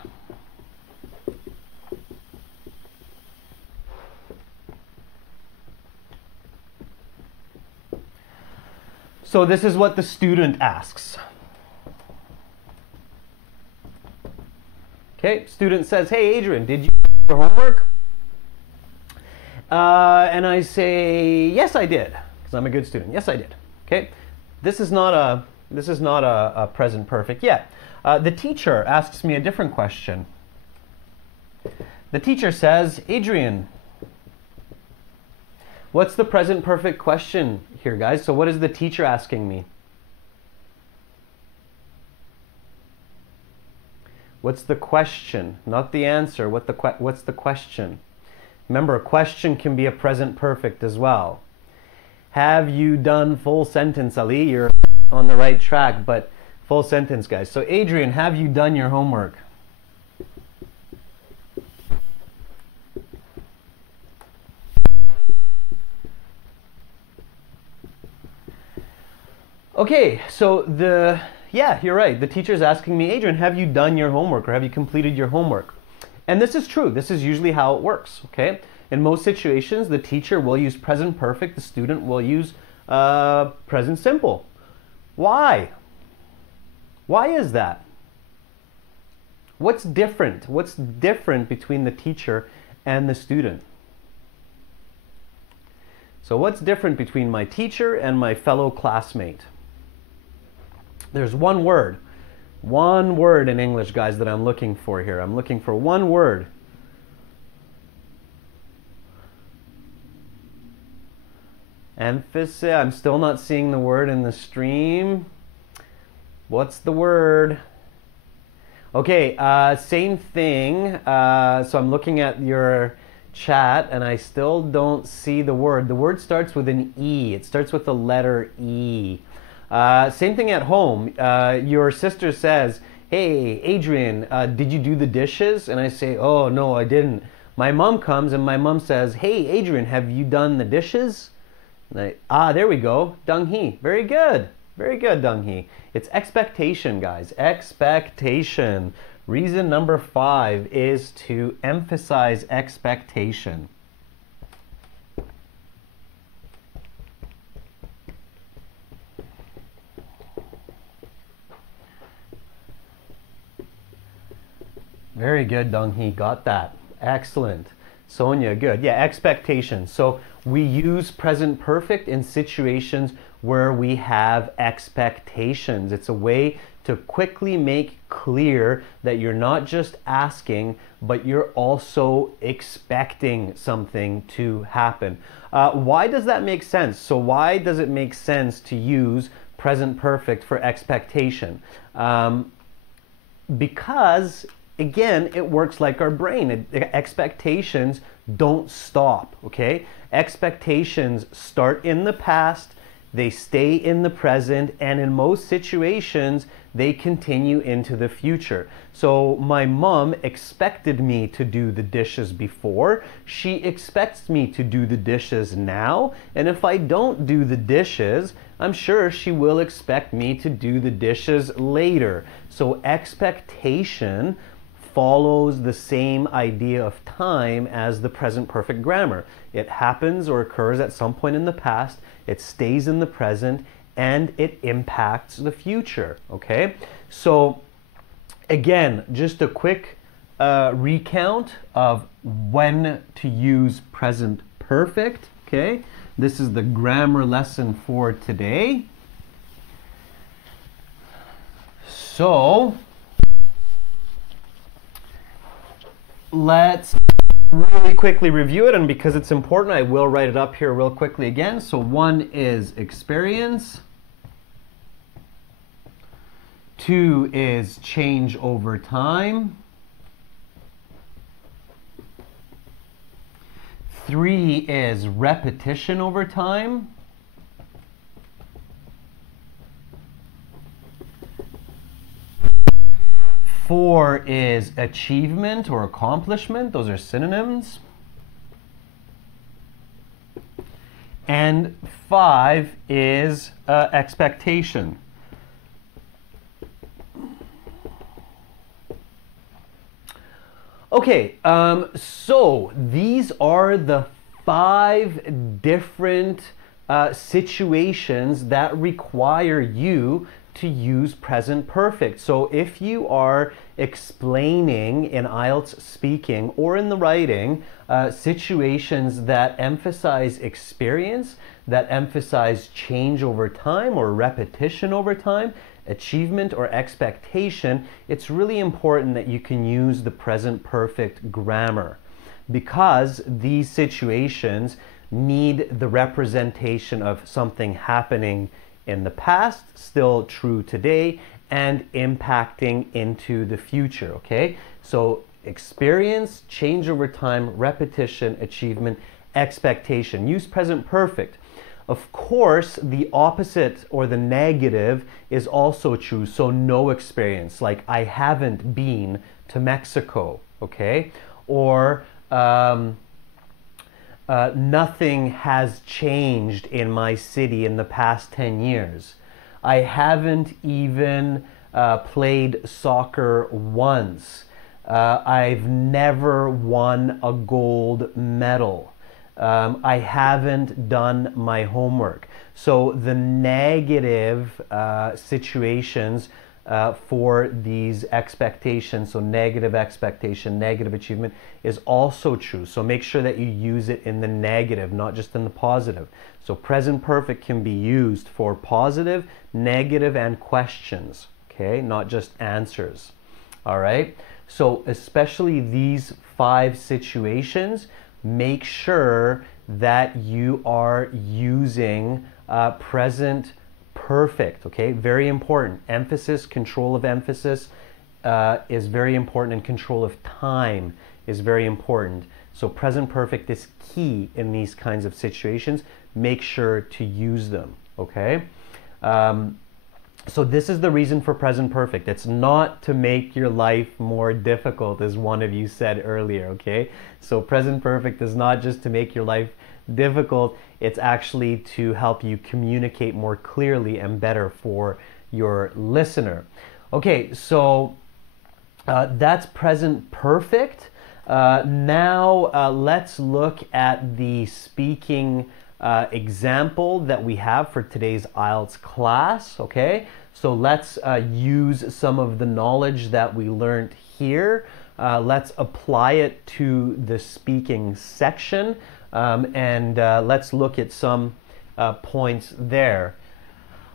So this is what the student asks. Okay, student says, hey Adrian, did you do your homework? And I say, yes I did, because I'm a good student. Yes I did. Okay, this is not a present perfect yet. The teacher asks me a different question. The teacher says, Adrian, what's the present perfect question here, guys? So what is the teacher asking me? What's the question? Not the answer. What's the question? Remember, a question can be a present perfect as well. Have you done full sentence, Ali? You're on the right track, but full sentence, guys. So, Adrian, have you done your homework? Okay, so yeah, you're right. The teacher's asking me, Adrian, have you done your homework or have you completed your homework? And this is true. This is usually how it works, okay? In most situations, the teacher will use present perfect. The student will use present simple. Why? Why is that? What's different? What's different between the teacher and the student? So what's different between my teacher and my fellow classmate? There's one word in English, guys, that I'm looking for here. I'm looking for one word. Emphasis. I'm still not seeing the word in the stream. What's the word? Okay, same thing. So I'm looking at your chat and I still don't see the word. The word starts with an E. It starts with the letter E. Same thing at home. Your sister says, hey, Adrian, did you do the dishes? And I say, oh, no, I didn't. My mom comes and my mom says, hey, Adrian, have you done the dishes? And there we go. Dong Hee. Very good. Very good, Dong Hee. It's expectation, guys. Expectation. Reason number 5 is to emphasize expectation. Very good, Dong Hee. Got that. Excellent. Sonia, good. Yeah, expectations. So we use present perfect in situations where we have expectations. It's a way to quickly make clear that you're not just asking, but you're also expecting something to happen. Why does that make sense? So why does it make sense to use present perfect for expectation? Because again, it works like our brain. Expectations don't stop, okay? Expectations start in the past, they stay in the present, and in most situations, they continue into the future. So my mom expected me to do the dishes before. She expects me to do the dishes now. And if I don't do the dishes, I'm sure she will expect me to do the dishes later. So expectation follows the same idea of time as the present perfect grammar. It happens or occurs at some point in the past, it stays in the present, and it impacts the future, okay? So again, just a quick recount of when to use present perfect, okay? This is the grammar lesson for today. So let's really quickly review it, and because it's important, I will write it up here real quickly again. So 1 is experience. 2 is change over time. 3 is repetition over time. 4 is achievement or accomplishment. Those are synonyms. And 5 is expectation. Okay, so these are the 5 different situations that require you to use present perfect. So if you are explaining in IELTS speaking or in the writing situations that emphasize experience, that emphasize change over time or repetition over time, achievement or expectation, it's really important that you can use the present perfect grammar, because these situations need the representation of something happening in the past, still true today, and impacting into the future, okay? So experience, change over time, repetition, achievement, expectation. Use present perfect. Of course, the opposite or the negative is also true. So no experience, like I haven't been to Mexico, okay? Or nothing has changed in my city in the past 10 years. I haven't even played soccer once. I've never won a gold medal. I haven't done my homework. So the negative situations for these expectations, so negative expectation, negative achievement, is also true. So make sure that you use it in the negative, not just in the positive. So present perfect can be used for positive, negative, and questions, okay? Not just answers, all right? So especially these 5 situations, make sure that you are using present perfect, okay? Very important. Emphasis, control of emphasis is very important, and control of time is very important. So present perfect is key in these kinds of situations. Make sure to use them, okay? So this is the reason for present perfect. It's not to make your life more difficult, as one of you said earlier, okay? So present perfect is not just to make your life difficult, it's actually to help you communicate more clearly and better for your listener. Okay, so that's present perfect. Now let's look at the speaking example that we have for today's IELTS class, okay? So let's use some of the knowledge that we learned here. Let's apply it to the speaking section, and let's look at some points there.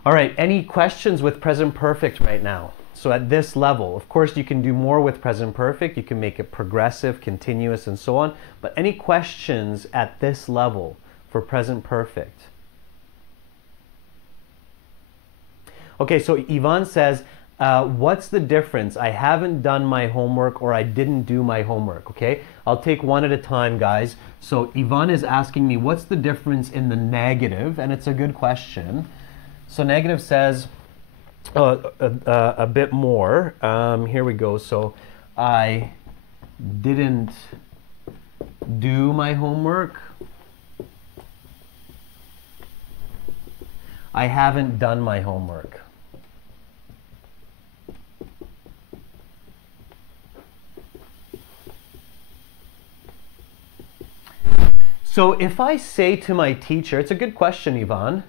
All right, any questions with present perfect right now? So at this level, of course, you can do more with present perfect. You can make it progressive, continuous, and so on. But any questions at this level for present perfect? Okay, so Yvonne says, what's the difference? I haven't done my homework, or I didn't do my homework, okay? I'll take one at a time, guys. So Yvonne is asking me, what's the difference in the negative? And it's a good question. So negative says a bit more. Here we go. So I didn't do my homework. I haven't done my homework. So if I say to my teacher, it's a good question, Yvonne.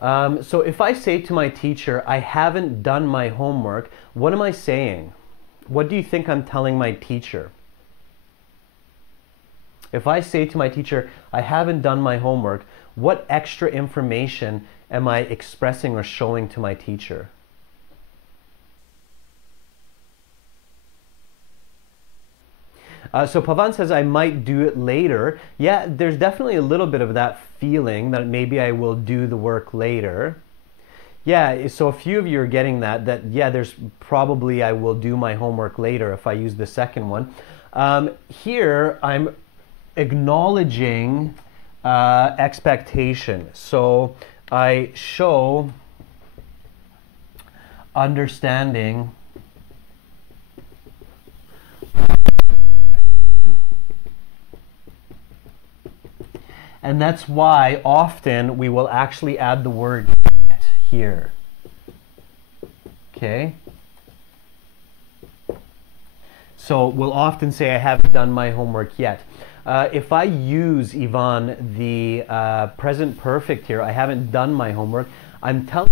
So if I say to my teacher, I haven't done my homework, what am I saying? What do you think I'm telling my teacher? If I say to my teacher, I haven't done my homework, what extra information am I expressing or showing to my teacher? So Pavan says, I might do it later. Yeah, there's definitely a little bit of that feeling that maybe I will do the work later. Yeah, so a few of you are getting that yeah, there's probably I will do my homework later if I use the second one. Here, I'm acknowledging expectation. So I show understanding and that's why often we will actually add the word yet here. Okay? So we'll often say I haven't done my homework yet. If I use, Yvonne, the present perfect here, I haven't done my homework, I'm telling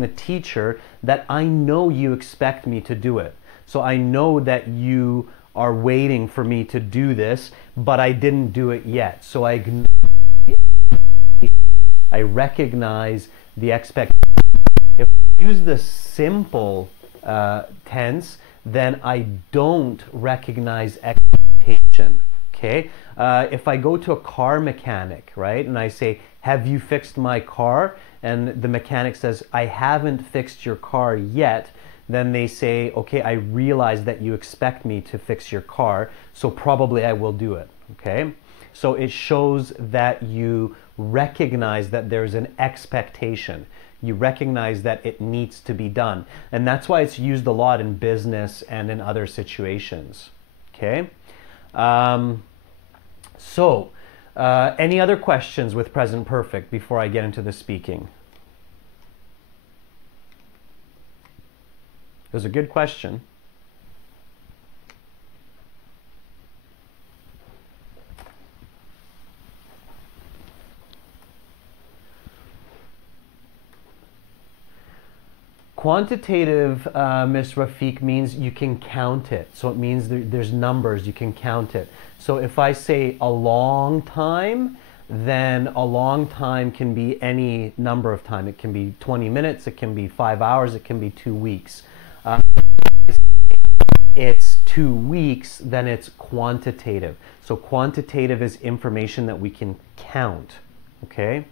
the teacher that I know you expect me to do it. So I know that you are waiting for me to do this, but I didn't do it yet. So I recognize the expectation. If I use the simple tense, then I don't recognize expectation. okay? If I go to a car mechanic, right, and I say, have you fixed my car? And the mechanic says, I haven't fixed your car yet. Then they say, okay, I realize that you expect me to fix your car, so probably I will do it, okay? So it shows that you recognize that there's an expectation. You recognize that it needs to be done. And that's why it's used a lot in business and in other situations, okay? Any other questions with present perfect before I get into the speaking? It was a good question. Quantitative, Ms. Rafiq, means you can count it. So it means there's numbers, you can count it. So if I say a long time, then a long time can be any number of time. It can be 20 minutes, it can be 5 hours, it can be 2 weeks. It's 2 weeks, then it's quantitative. So quantitative is information that we can count, okay?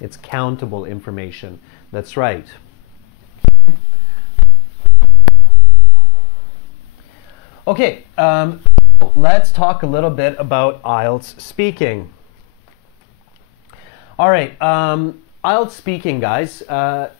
It's countable information. That's right. Okay, let's talk a little bit about IELTS speaking. All right, IELTS speaking, guys,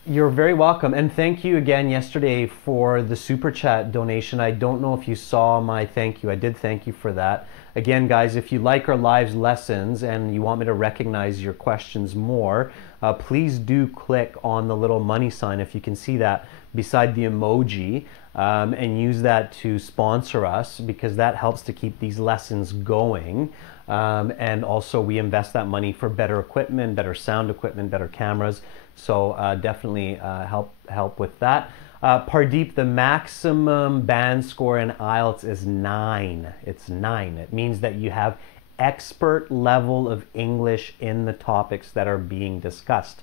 you're very welcome. And thank you again yesterday for the Super Chat donation. I don't know if you saw my thank you. I did thank you for that. Again, guys, if you like our live lessons and you want me to recognize your questions more, please do click on the little money sign, if you can see that, beside the emoji, and use that to sponsor us, because that helps to keep these lessons going. And also we invest that money for better equipment, better sound equipment, better cameras. So definitely help with that. Pardeep, the maximum band score in IELTS is 9. It's 9. It means that you have expert level of English in the topics that are being discussed.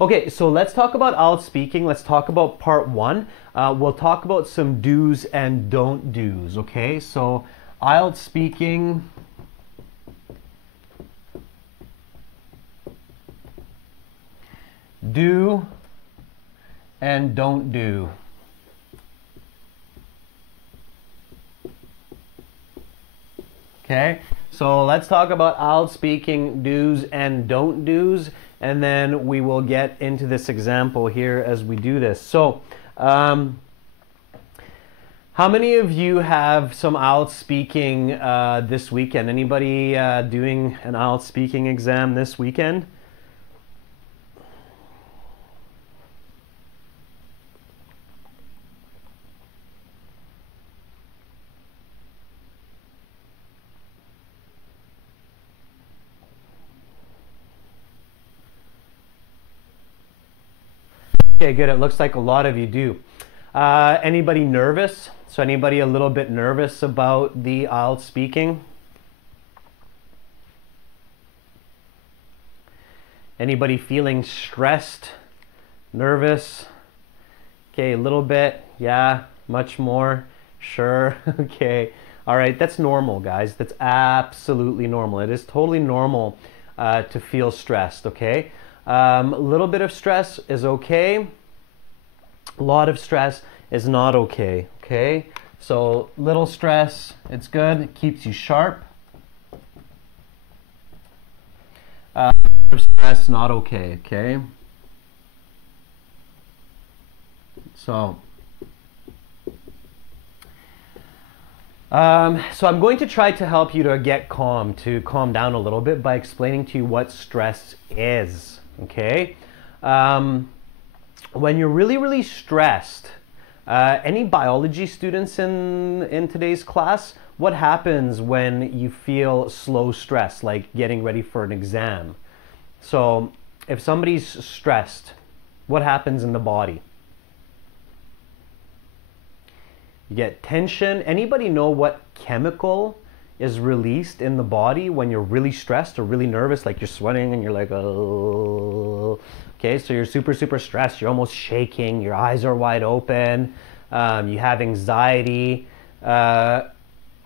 Okay, so let's talk about IELTS speaking. Let's talk about part 1. We'll talk about some do's and don't do's, okay? So IELTS speaking. Do and don't do. Okay, so let's talk about IELTS speaking do's and don't do's, and then we will get into this example here as we do this. So, how many of you have some IELTS speaking this weekend? Anybody doing an IELTS speaking exam this weekend? Okay, good. It looks like a lot of you do. Anybody nervous? So anybody a little bit nervous about the IELTS speaking? Anybody feeling stressed, nervous? Okay, a little bit. Yeah, much more. Sure. Okay. All right, that's normal, guys. That's absolutely normal. It is totally normal to feel stressed, okay? A little bit of stress is okay. A lot of stress is not okay, okay? So little stress, it's good. It keeps you sharp. Stress, not okay, okay? So I'm going to try to help you to get calm, to calm down a little bit by explaining to you what stress is, okay? When you're really, really stressed, any biology students in today's class, what happens when you feel slow stress, like getting ready for an exam? So if somebody's stressed, what happens in the body? You get tension. Anybody know what chemical is released in the body when you're really stressed or really nervous, like you're sweating and you're like, oh. Okay, so you're super, super stressed. You're almost shaking. Your eyes are wide open. You have anxiety.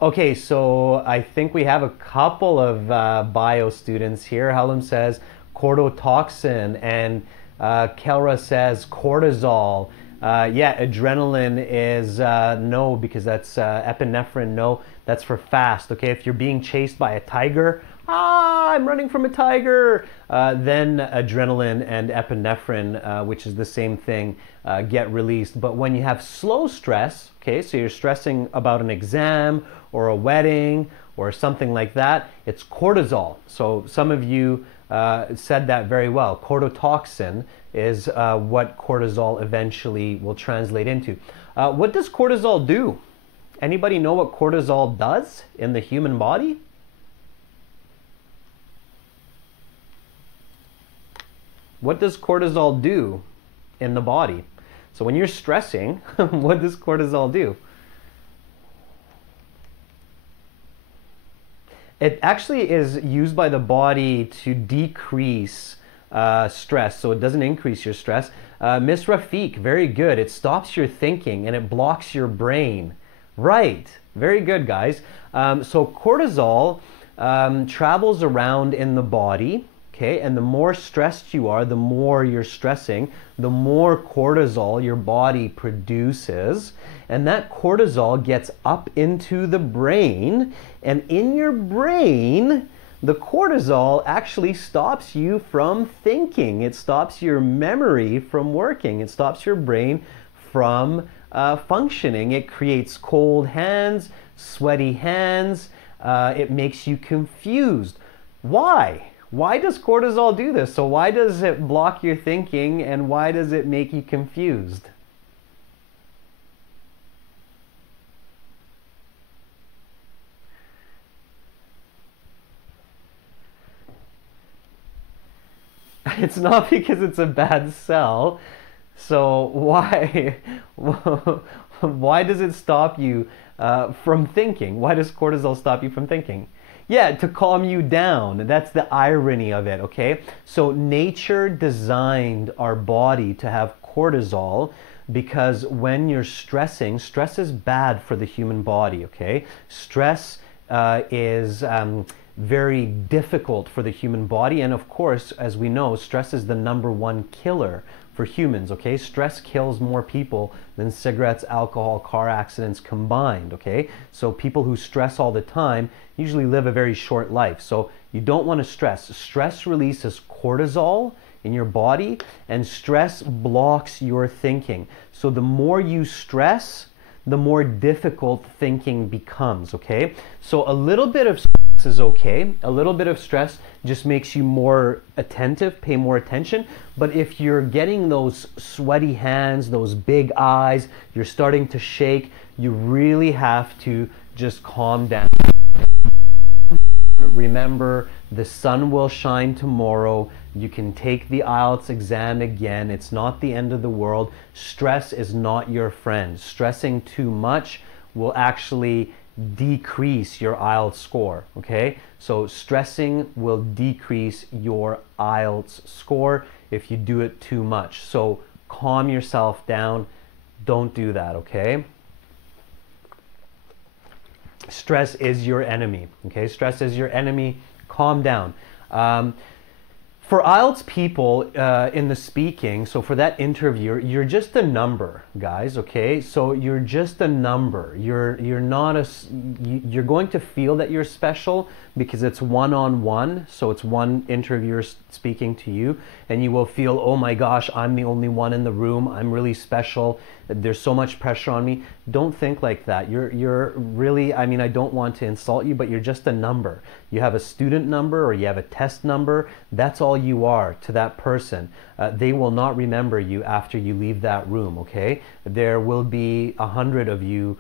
Okay, so I think we have a couple of bio students here. Helen says cortotoxin, and Kelra says cortisol. Yeah, adrenaline is no, because that's epinephrine. No, that's for fast. Okay, if you're being chased by a tiger, I'm running from a tiger, then adrenaline and epinephrine, which is the same thing, get released. But when you have slow stress, okay, so you're stressing about an exam or a wedding or something like that, it's cortisol. So some of you said that very well. Cortotoxin is what cortisol eventually will translate into. What does cortisol do? Anybody know what cortisol does in the human body? What does cortisol do in the body? So when you're stressing, what does cortisol do? It actually is used by the body to decrease stress, so it doesn't increase your stress. Miss Rafiq, very good. It stops your thinking and it blocks your brain. Right, very good, guys. So cortisol travels around in the body. Okay, and the more stressed you are, the more you're stressing, the more cortisol your body produces. And that cortisol gets up into the brain. And in your brain, the cortisol actually stops you from thinking. It stops your memory from working. It stops your brain from functioning. It creates cold hands, sweaty hands. It makes you confused. Why? Why does cortisol do this? So why does it block your thinking, and why does it make you confused? It's not because it's a bad cell. So why why does it stop you from thinking? Why does cortisol stop you from thinking? Yeah, to calm you down. That's the irony of it, okay? So nature designed our body to have cortisol because when you're stressing, stress is bad for the human body, okay? Stress is very difficult for the human body, and of course, as we know, stress is the #1 killer for humans, okay? Stress kills more people than cigarettes, alcohol, car accidents combined, okay? So people who stress all the time usually live a very short life. So you don't want to stress. Stress releases cortisol in your body, and stress blocks your thinking. So the more you stress, the more difficult thinking becomes, okay? So a little bit of stress is okay. A little bit of stress just makes you more attentive, pay more attention. But if you're getting those sweaty hands, those big eyes, you're starting to shake, you really have to just calm down. Remember, the sun will shine tomorrow. You can take the IELTS exam again. It's not the end of the world. Stress is not your friend. Stressing too much will actually decrease your IELTS score, okay? So stressing will decrease your IELTS score if you do it too much. So calm yourself down. Don't do that, okay? Stress is your enemy, okay? Stress is your enemy. Calm down. For IELTS people in the speaking, so for that interviewer, you're just a number, guys, okay? So you're just a number. You're not you're going to feel that you're special because it's one-on-one, so it's one interviewer speaking to you, and you will feel, oh my gosh, I'm the only one in the room, I'm really special, there's so much pressure on me. Don't think like that. You're really, I mean, I don't want to insult you, but you're just a number. You have a student number or you have a test number. That's all you are to that person. They will not remember you after you leave that room, okay? There will be 100 of you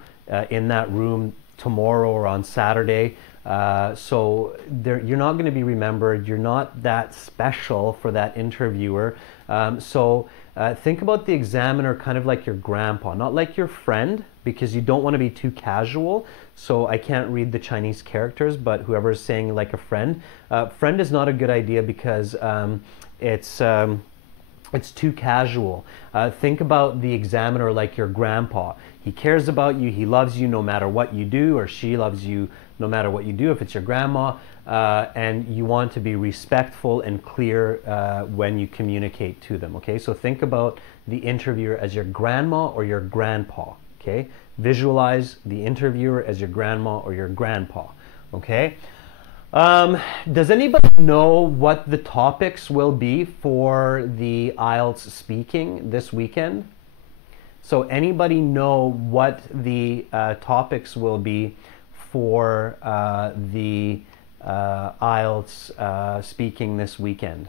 in that room tomorrow or on Saturday. So you're not going to be remembered. You're not that special for that interviewer. Think about the examiner kind of like your grandpa, not like your friend, because you don't want to be too casual. So I can't read the Chinese characters, but whoever is saying like a friend, friend is not a good idea because it's It's too casual. Think about the examiner like your grandpa. He cares about you. He loves you no matter what you do, or she loves you no matter what you do, if it's your grandma. And you want to be respectful and clear when you communicate to them, okay? So think about the interviewer as your grandma or your grandpa, okay? Visualize the interviewer as your grandma or your grandpa, okay? Does anybody know what the topics will be for the IELTS speaking this weekend? So anybody know what the topics will be for the IELTS speaking this weekend?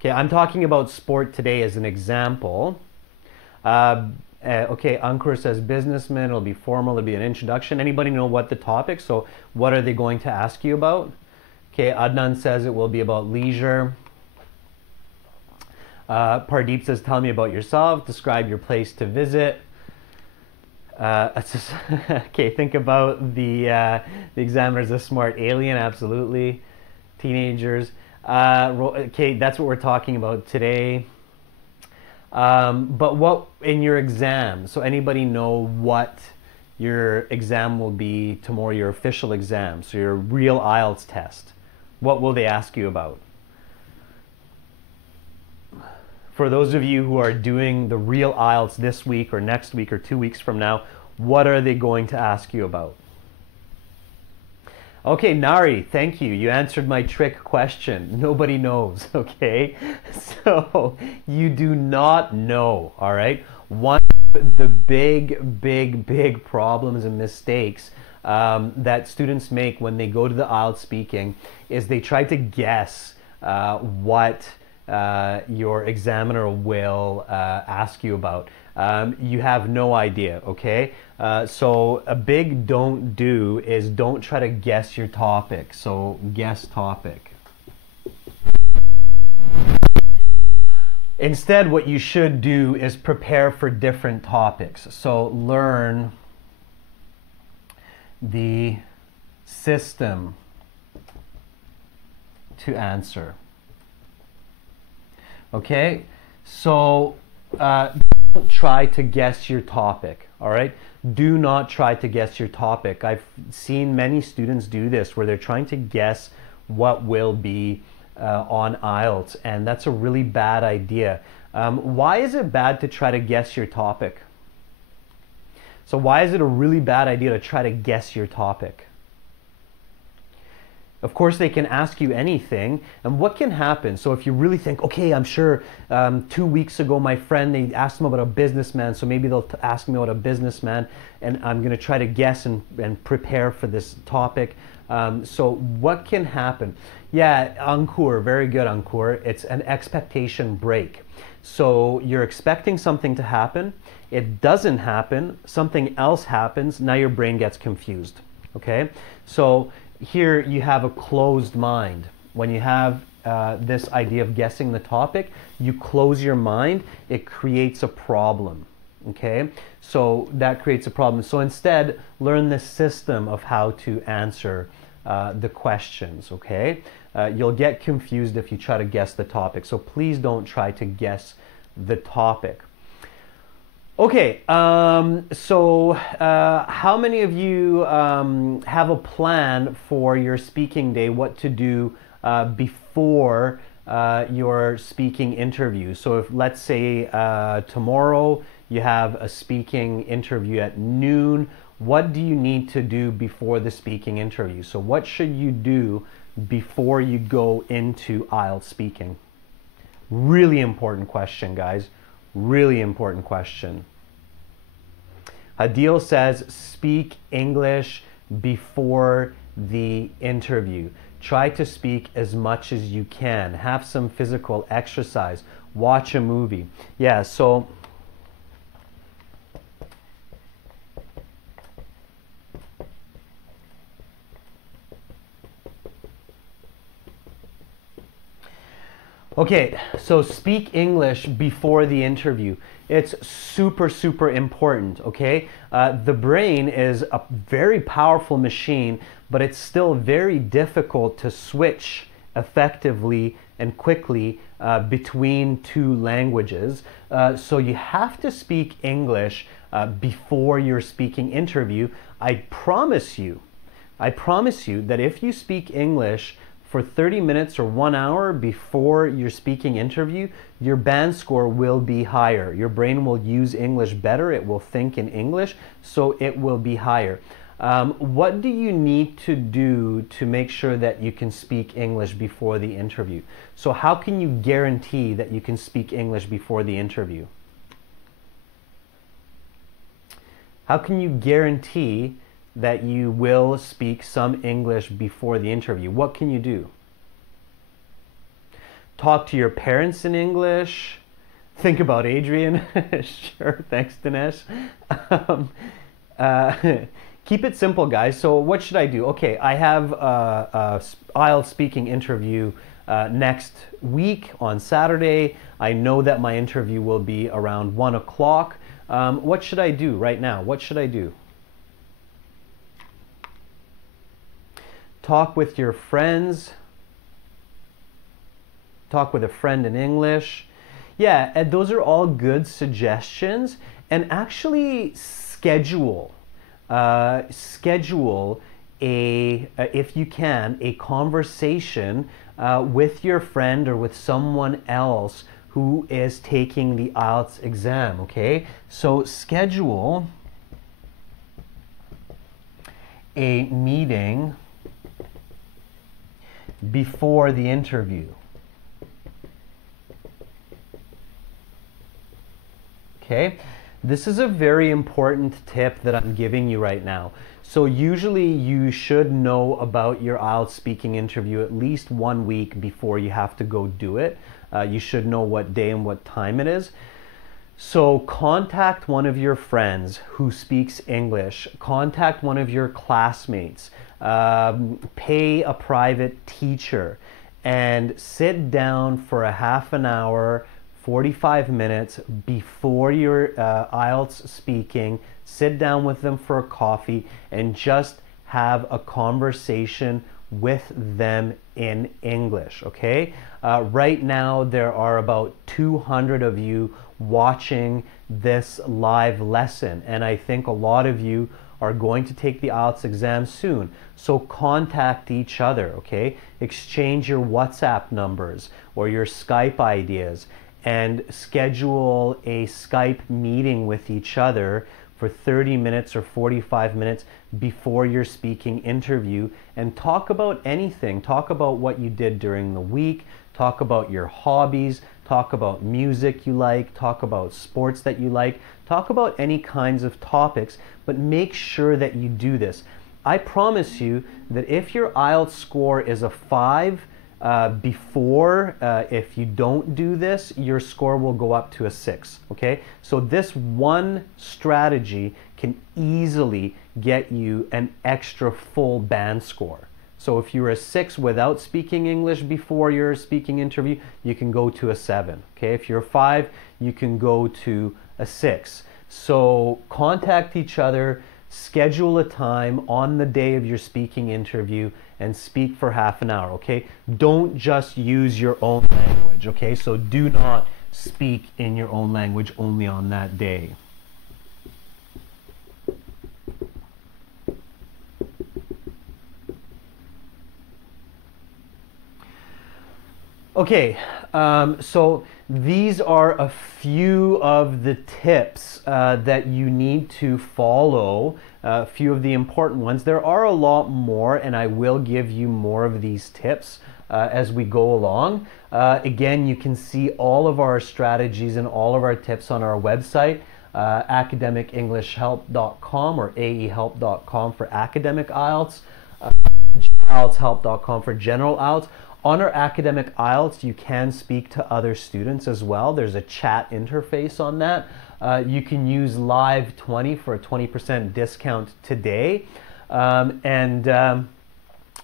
Okay, I'm talking about sport today as an example. Okay, Ankur says businessman, it'll be formal, it'll be an introduction. Anybody know what the topic? So what are they going to ask you about? Okay, Adnan says it will be about leisure. Pardeep says, tell me about yourself, describe your place to visit. Okay, think about the examiner's a smart alien, absolutely. Teenagers. Okay, that's what we're talking about today. But what in your exam? So anybody know what your exam will be tomorrow, your official exam, so your real IELTS test? What will they ask you about? For those of you who are doing the real IELTS this week or next week or 2 weeks from now, what are they going to ask you about? Okay, Nari, thank you. You answered my trick question. Nobody knows, okay? So you do not know, all right? One of the big problems and mistakes that students make when they go to the IELTS speaking is they try to guess what your examiner will ask you about. You have no idea, okay? So a big don't do is don't try to guess your topic. So guess topic. Instead, what you should do is prepare for different topics. So learn the system to answer. Okay, so don't try to guess your topic, all right? Do not try to guess your topic. I've seen many students do this where they're trying to guess what will be on IELTS, and that's a really bad idea. Why is it bad to try to guess your topic? So why is it a really bad idea to try to guess your topic? Of course, they can ask you anything, and what can happen? So if you really think, okay, I'm sure 2 weeks ago my friend, they asked him about a businessman, so maybe they'll ask me about a businessman, and I'm going to try to guess and prepare for this topic. So what can happen? Yeah, Ankur, very good, Ankur. It's an expectation break. So you're expecting something to happen, it doesn't happen, something else happens, now your brain gets confused, okay? So here you have a closed mind. When you have this idea of guessing the topic, you close your mind, it creates a problem, okay? So that creates a problem. So instead, learn the system of how to answer the questions, okay? You'll get confused if you try to guess the topic, so please don't try to guess the topic. Okay, so how many of you have a plan for your speaking day, what to do before your speaking interview? So if, let's say, tomorrow you have a speaking interview at noon, what do you need to do before the speaking interview? So what should you do before you go into IELTS speaking? Really important question, guys. Really important question. Adil says, speak English before the interview. Try to speak as much as you can. Have some physical exercise. Watch a movie. Yeah, so okay, so speak English before the interview. It's super important, okay? The brain is a very powerful machine, but it's still very difficult to switch effectively and quickly between two languages. So you have to speak English before your speaking interview. I promise you that if you speak English for 30 minutes or 1 hour before your speaking interview, your band score will be higher. Your brain will use English better. It will think in English, so it will be higher. What do you need to do to make sure that you can speak English before the interview? So how can you guarantee that you can speak English before the interview? How can you guarantee that you will speak some English before the interview? What can you do? Talk to your parents in English? Think about Adrian? Sure, thanks Dinesh. Keep it simple, guys. So what should I do? Okay, I have a IELTS speaking interview next week on Saturday. I know that my interview will be around 1 o'clock. What should I do right now? What should I do? Talk with your friends. Talk with a friend in English. Yeah, and those are all good suggestions. And actually schedule if you can, a conversation with your friend or with someone else who is taking the IELTS exam, okay? So schedule a meeting before the interview. Okay? This is a very important tip that I'm giving you right now. So usually you should know about your IELTS speaking interview at least 1 week before you have to go do it. You should know what day and what time it is. So contact one of your friends who speaks English. Contact one of your classmates. Pay a private teacher and sit down for a half an hour, 45 minutes before your IELTS speaking. Sit down with them for a coffee and just have a conversation with them in English, okay? Right now there are about 200 of you watching this live lesson, and I think a lot of you are going to take the IELTS exam soon. So contact each other, okay? Exchange your WhatsApp numbers or your Skype ideas and schedule a Skype meeting with each other for 30 minutes or 45 minutes before your speaking interview and talk about anything. Talk about what you did during the week, talk about your hobbies, talk about music you like, talk about sports that you like, talk about any kinds of topics, but make sure that you do this. I promise you that if your IELTS score is a 5, if you don't do this, your score will go up to a 6, okay? So this one strategy can easily get you an extra full band score. So if you're a 6 without speaking English before your speaking interview, you can go to a 7, okay? If you're a 5, you can go to a 6. So contact each other, schedule a time on the day of your speaking interview and speak for half an hour, okay? Don't just use your own language, okay? So do not speak in your own language only on that day. Okay, so these are a few of the tips that you need to follow, a few of the important ones. There are a lot more, and I will give you more of these tips as we go along. Again, you can see all of our strategies and all of our tips on our website, academicenglishhelp.com or aehelp.com for academic IELTS, IELTShelp.com for general IELTS. On our academic IELTS, you can speak to other students as well. There's a chat interface on that. You can use Live 20 for a 20% discount today. Now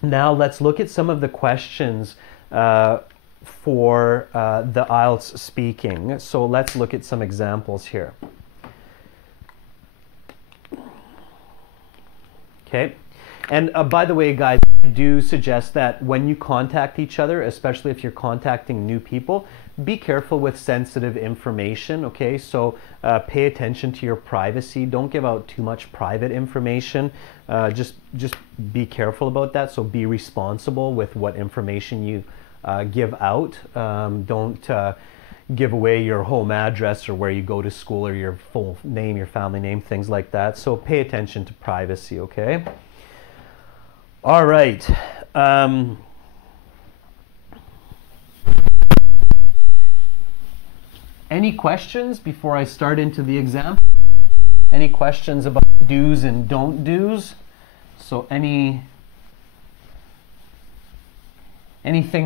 let's look at some of the questions for the IELTS speaking. So let's look at some examples here. Okay. And by the way, guys, do suggest that when you contact each other, especially if you're contacting new people, be careful with sensitive information, okay? So pay attention to your privacy. Don't give out too much private information. Just be careful about that. So be responsible with what information you give out. Don't give away your home address or where you go to school or your full name, your family name, things like that. So pay attention to privacy, okay? All right. Any questions before I start into the exam? Any questions about do's and don't do's? So anything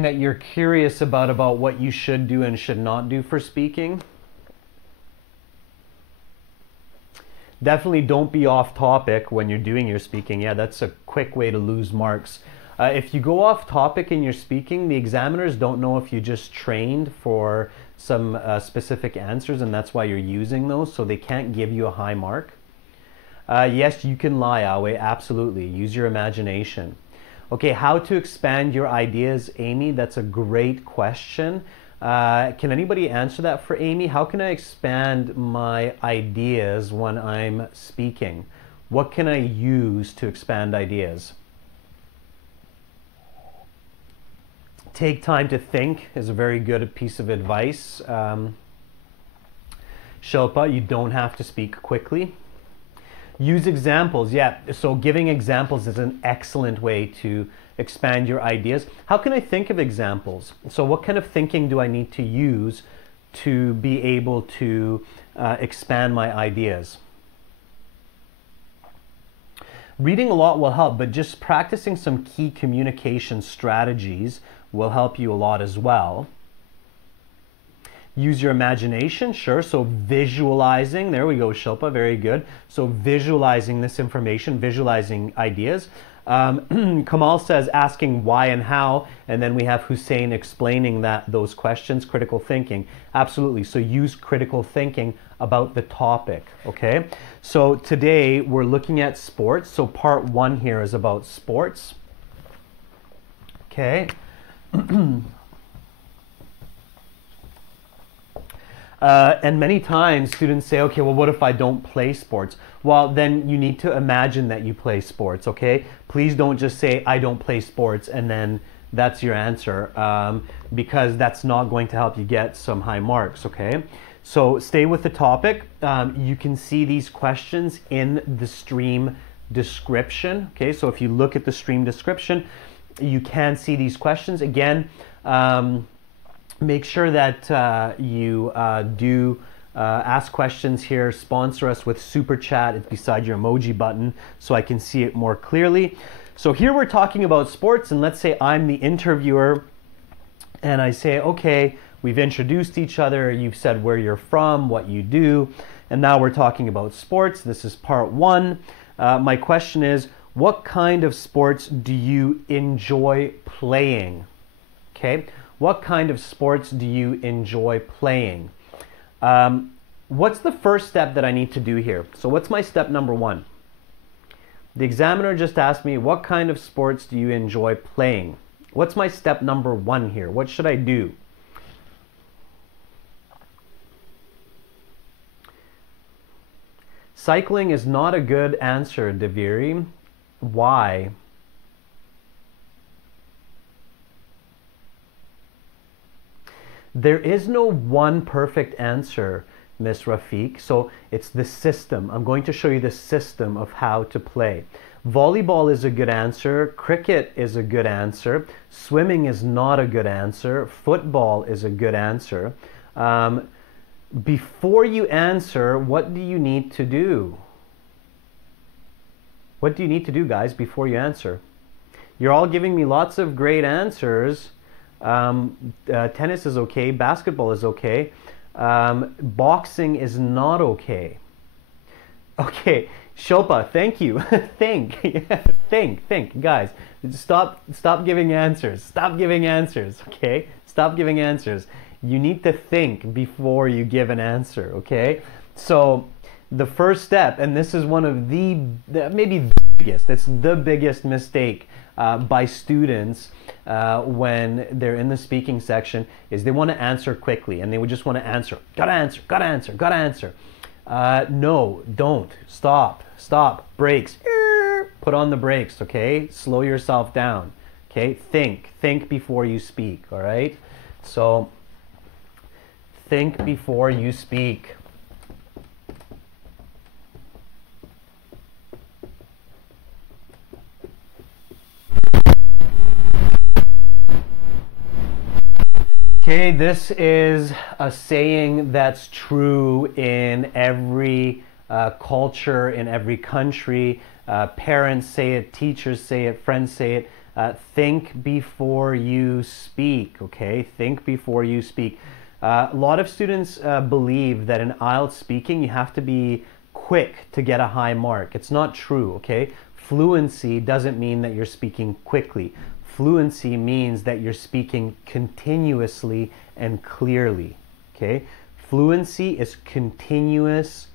that you're curious about what you should do and should not do for speaking? Definitely don't be off topic when you're doing your speaking. Yeah, that's a quick way to lose marks. If you go off topic in your speaking, the examiners don't know if you just trained for some specific answers and that's why you're using those, so they can't give you a high mark. Yes, you can lie, Awe, absolutely. Use your imagination. Okay, how to expand your ideas, Amy? That's a great question. Can anybody answer that for Amy? How can I expand my ideas when I'm speaking? What can I use to expand ideas? Take time to think is a very good piece of advice. Shilpa, you don't have to speak quickly. Use examples. Yeah, so giving examples is an excellent way to expand your ideas. How can I think of examples? So what kind of thinking do I need to use to be able to expand my ideas? Reading a lot will help, but just practicing some key communication strategies will help you a lot as well. Use your imagination, sure. So visualizing, there we go, Shilpa, very good. So visualizing this information, visualizing ideas. Kamal says asking why and how, and then we have Hussein explaining those questions, critical thinking. Absolutely, so use critical thinking about the topic, okay? So today we're looking at sports. So part 1 here is about sports, okay? And many times students say, okay, well, what if I don't play sports? Well, then you need to imagine that you play sports, okay? Please don't just say, I don't play sports, and then that's your answer, because that's not going to help you get some high marks, okay? So stay with the topic. You can see these questions in the stream description, okay? So if you look at the stream description, you can see these questions. Again, make sure that you do ask questions here. Sponsor us with Super Chat. It's beside your emoji button so I can see it more clearly. So here we're talking about sports, and let's say I'm the interviewer and I say, okay, we've introduced each other. You've said where you're from, what you do, and now we're talking about sports. This is part 1. My question is, what kind of sports do you enjoy playing? Okay. What kind of sports do you enjoy playing? What's the first step that I need to do here? So what's my step number 1? The examiner just asked me, what kind of sports do you enjoy playing? What's my step number 1 here? What should I do? Cycling is not a good answer, Deviri. Why? There is no one perfect answer, Miss Rafiq. So it's the system. I'm going to show you the system of how to play. Volleyball is a good answer. Cricket is a good answer. Swimming is not a good answer. Football is a good answer. Before you answer, what do you need to do? What do you need to do, guys, before you answer? You're all giving me lots of great answers. Tennis is okay. Basketball is okay. Boxing is not okay. Okay, Shilpa, thank you. think, guys. Stop giving answers. Stop giving answers. Okay, stop giving answers. You need to think before you give an answer. Okay, so the first step, and this is one of maybe the biggest. It's the biggest mistake by students when they're in the speaking section is they want to answer quickly, and they would just want to answer. Gotta answer, gotta answer, gotta answer. No, don't. Stop, brakes. Put on the brakes, okay? Slow yourself down, okay? Think before you speak, all right? So, think before you speak. Okay, this is a saying that's true in every culture, in every country. Parents say it, teachers say it, friends say it. Think before you speak, okay? Think before you speak. A lot of students believe that in IELTS speaking, you have to be quick to get a high mark. It's not true, okay? Fluency doesn't mean that you're speaking quickly. Fluency means that you're speaking continuously and clearly, okay? Fluency is continuous,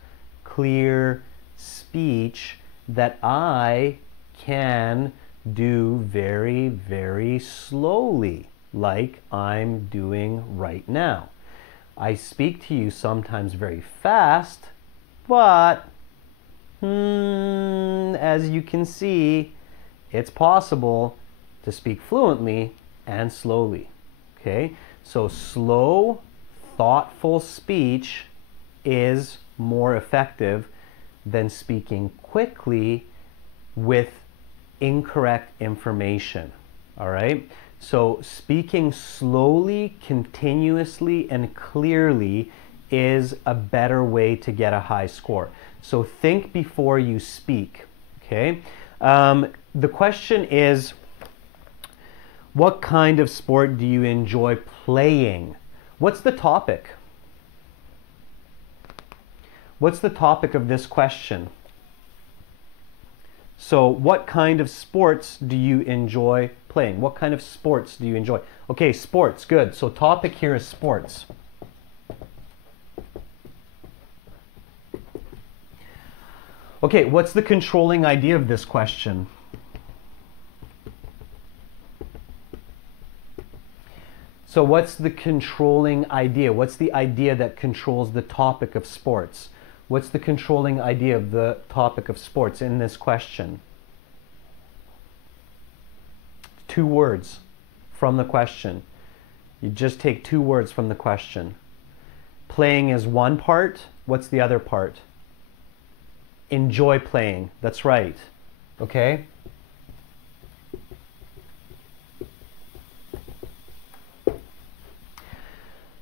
clear speech that I can do very, very slowly, like I'm doing right now. I speak to you sometimes very fast, but as you can see, it's possible to speak fluently and slowly, okay? So slow, thoughtful speech is more effective than speaking quickly with incorrect information, all right? So speaking slowly, continuously, and clearly is a better way to get a high score. So think before you speak, okay? The question is, what kind of sport do you enjoy playing? What's the topic? What's the topic of this question? So what kind of sports do you enjoy playing? What kind of sports do you enjoy? Okay, sports, good. So topic here is sports. Okay, what's the controlling idea of this question? So what's the controlling idea? What's the idea that controls the topic of sports? What's the controlling idea of the topic of sports in this question? 2 words from the question. You just take 2 words from the question. Playing is one part. What's the other part? Enjoy playing. That's right. Okay?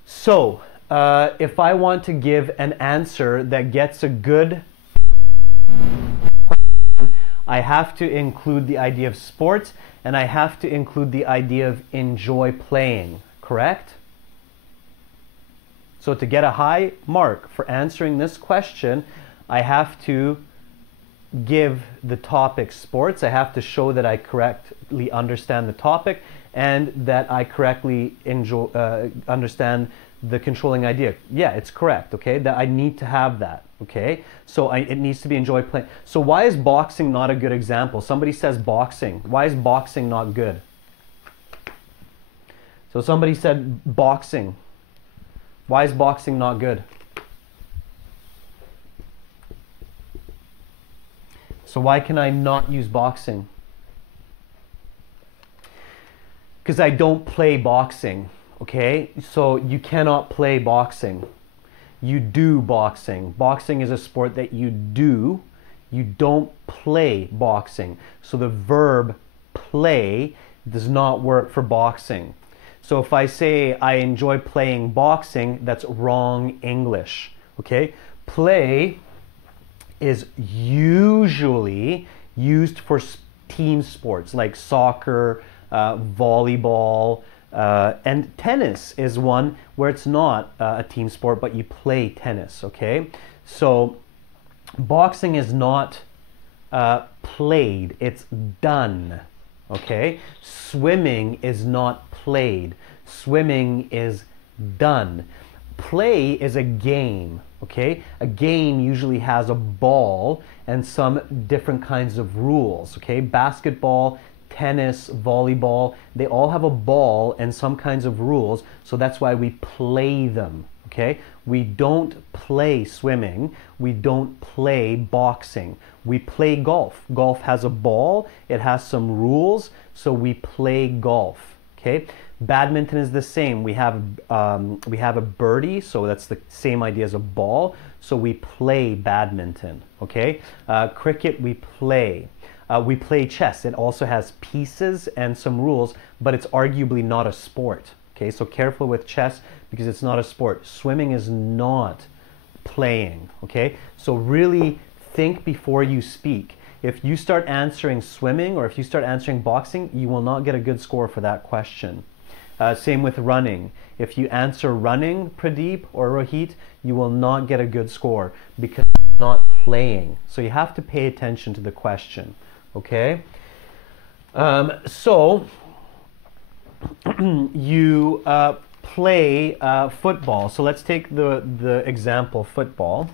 So, if I want to give an answer that gets a good question, I have to include the idea of sports, and I have to include the idea of enjoy playing, correct? So to get a high mark for answering this question, I have to give the topic sports. I have to show that I correctly understand the topic and that I correctly understand the controlling idea. Yeah, it's correct, okay? That I need to have that, okay? So it needs to be enjoy playing. So why is boxing not a good example? Somebody says boxing. Why is boxing not good? So somebody said boxing. Why is boxing not good? So why can I not use boxing? Because I don't play boxing, okay? So you cannot play boxing. You do boxing. Boxing is a sport that you do. You don't play boxing. So the verb play does not work for boxing. So if I say I enjoy playing boxing, that's wrong English, okay? Play is usually used for team sports like soccer, volleyball, and tennis is one where it's not a team sport, but you play tennis, okay? So boxing is not played, it's done, okay? Swimming is not played, swimming is done. Play is a game, okay? A game usually has a ball and some different kinds of rules, okay? Basketball, tennis, volleyball, they all have a ball and some kinds of rules, so that's why we play them, okay? We don't play swimming, we don't play boxing, we play golf. Golf has a ball, it has some rules, so we play golf, okay? Badminton is the same. We have a birdie, so that's the same idea as a ball, so we play badminton, okay? Cricket, we play. We play chess. It also has pieces and some rules, but it's arguably not a sport. Okay, so careful with chess because it's not a sport. Swimming is not playing. Okay, so really think before you speak. If you start answering swimming or if you start answering boxing, you will not get a good score for that question. Same with running. If you answer running, Pradeep or Rohit, you will not get a good score because you're not playing. So you have to pay attention to the question. Okay, so you play football. So let's take the example football.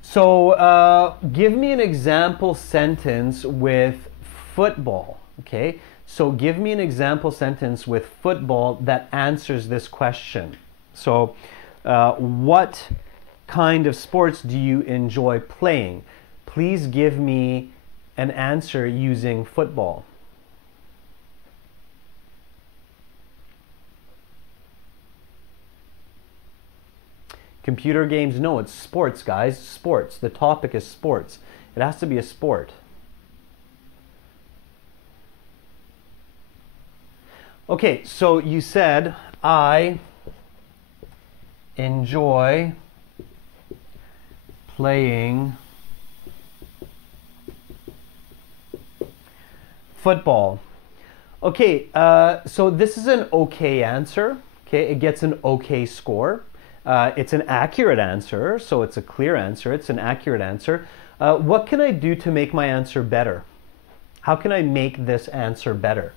So give me an example sentence with football. Okay, so give me an example sentence with football that answers this question. So what kind of sports do you enjoy playing? Please give me an answer using football. Computer games, no, it's sports, guys. Sports. The topic is sports. It has to be a sport. Okay, so you said, I enjoy playing football. Okay, so this is an okay answer. Okay, it gets an okay score. It's an accurate answer, so it's a clear answer. It's an accurate answer. What can I do to make my answer better? How can I make this answer better?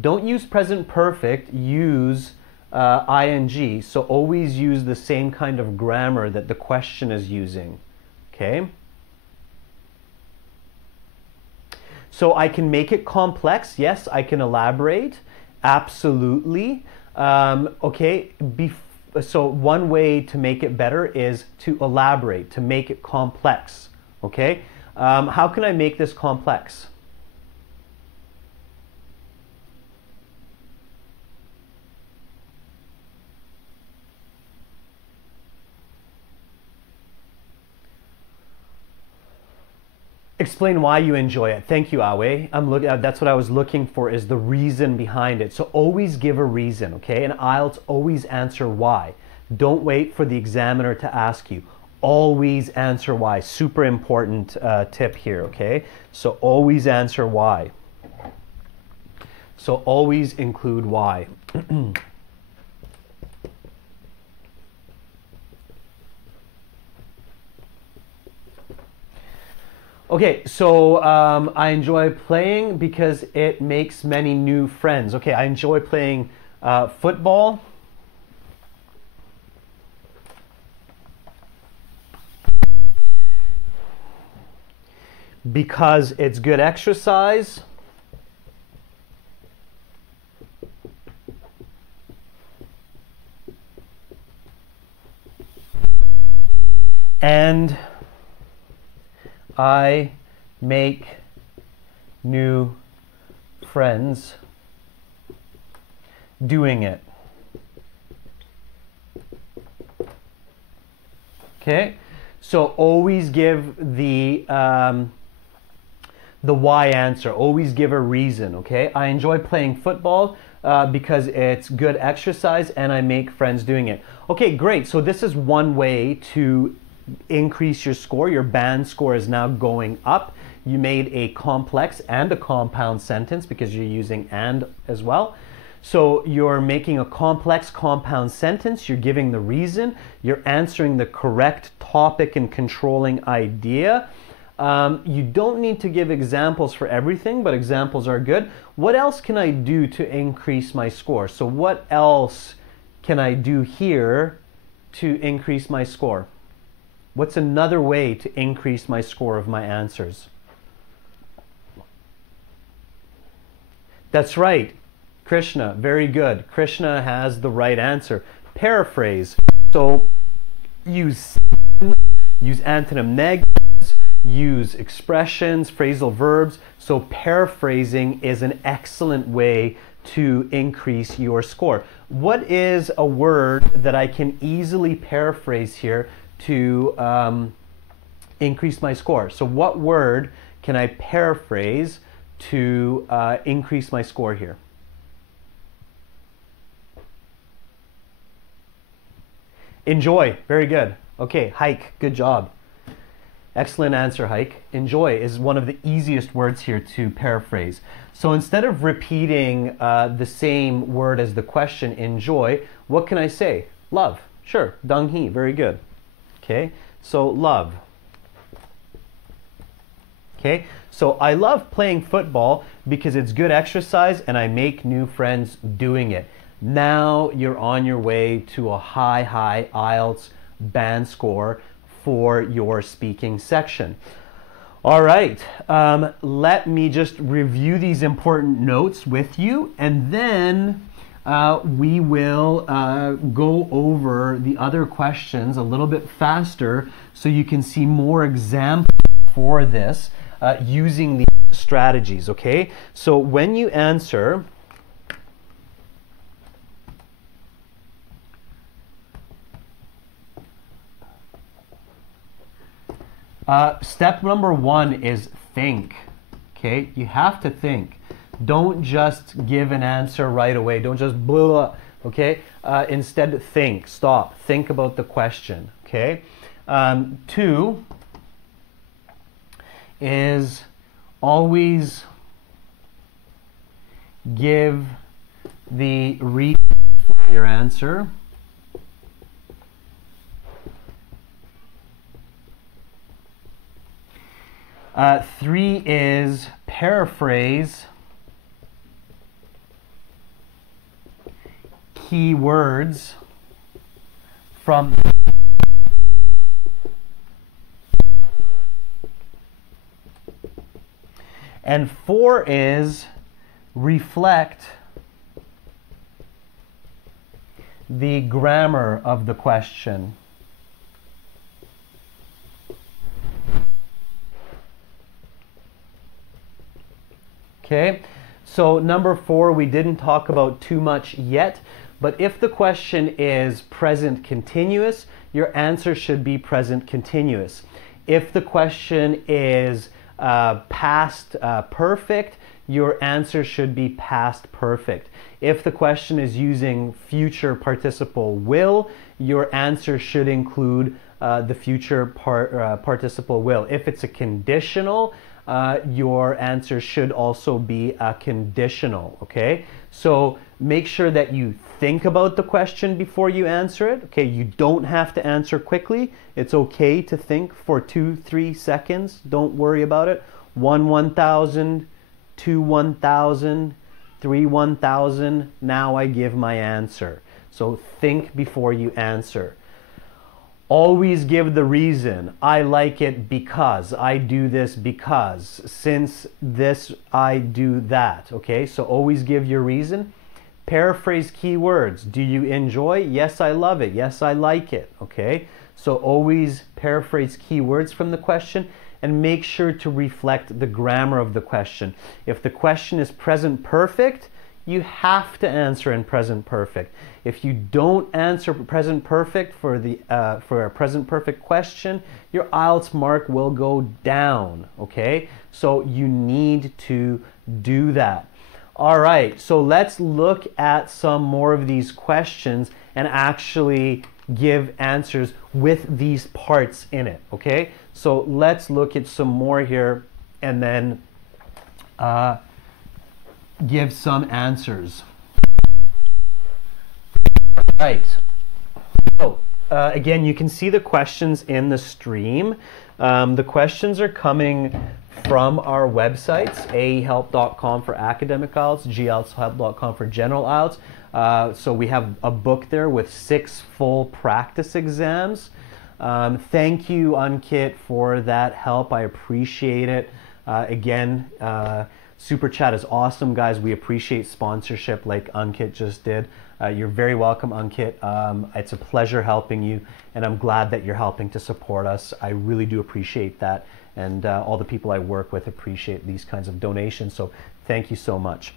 Don't use present perfect, use ing. So always use the same kind of grammar that the question is using. Okay? So I can make it complex. Yes, I can elaborate. Absolutely. Okay, so one way to make it better is to elaborate, to make it complex. Okay, how can I make this complex? Explain why you enjoy it. Thank you, Awe. That's what I was looking for, is the reason behind it. So always give a reason, okay? In IELTS, always answer why. Don't wait for the examiner to ask you. Always answer why. Super important tip here, okay? So always answer why. So always include why. Okay, so I enjoy playing because it makes many new friends. Okay, I enjoy playing football because it's good exercise and I make new friends doing it. Okay, so always give the why answer. Always give a reason. Okay, I enjoy playing football because it's good exercise and I make friends doing it. Okay, great. So this is one way to increase your score. Your band score is now going up. You made a complex and a compound sentence because you're using and as well. So you're making a complex compound sentence, you're giving the reason, you're answering the correct topic and controlling idea. You don't need to give examples for everything, but examples are good. What else can I do to increase my score? So what else can I do here to increase my score? What's another way to increase my score of my answers? That's right, Krishna, very good. Krishna has the right answer. Paraphrase. So use antonym negatives, use expressions, phrasal verbs. So paraphrasing is an excellent way to increase your score. What is a word that I can easily paraphrase here to increase my score? So what word can I paraphrase to increase my score here? Enjoy, very good. Okay, hike, good job. Excellent answer, hike. Enjoy is one of the easiest words here to paraphrase. So instead of repeating the same word as the question, enjoy, what can I say? Love, sure, dang hee, very good. Okay, so love. Okay, so I love playing football because it's good exercise and I make new friends doing it. Now you're on your way to a high IELTS band score for your speaking section. All right, let me just review these important notes with you, and then we will go over the other questions a little bit faster so you can see more examples for this using these strategies, okay? So when you answer, step number 1 is think, okay? You have to think. Don't just give an answer right away. Don't just blah, okay? Instead, think, stop, think about the question, okay? 2 is always give the reason for your answer. Three is paraphrase key words from and 4 is reflect the grammar of the question. Okay, so number 4 we didn't talk about too much yet, but if the question is present continuous, your answer should be present continuous. If the question is past perfect, your answer should be past perfect. If the question is using future participle will, your answer should include the future participle will. If it's a conditional, your answer should also be a conditional, okay? So make sure that you think about the question before you answer it, okay? You don't have to answer quickly. It's okay to think for 2-3 seconds. Don't worry about it. 1 1,000, 2 1,000, 3 1,000. Now I give my answer. So think before you answer. Always give the reason. I like it because. I do this because. Since this, I do that. Okay, so always give your reason. Paraphrase keywords. Do you enjoy? Yes, I love it. Yes, I like it. Okay, so always paraphrase keywords from the question and make sure to reflect the grammar of the question. If the question is present perfect, you have to answer in present perfect. If you don't answer present perfect for a present perfect question, your IELTS mark will go down, okay? So you need to do that. All right, so let's look at some more of these questions and actually give answers with these parts in it, okay? So let's look at some more here and then give some answers. Right. So again, you can see the questions in the stream. The questions are coming from our websites, ahelp.com for academic IELTS, glshelp.com for general IELTS. So we have a book there with 6 full practice exams. Thank you, Ankit, for that help. I appreciate it. Again, Super Chat is awesome, guys. We appreciate sponsorship like Ankit just did. You're very welcome, Ankit. It's a pleasure helping you, and I'm glad that you're helping to support us. I really do appreciate that, and all the people I work with appreciate these kinds of donations, so thank you so much.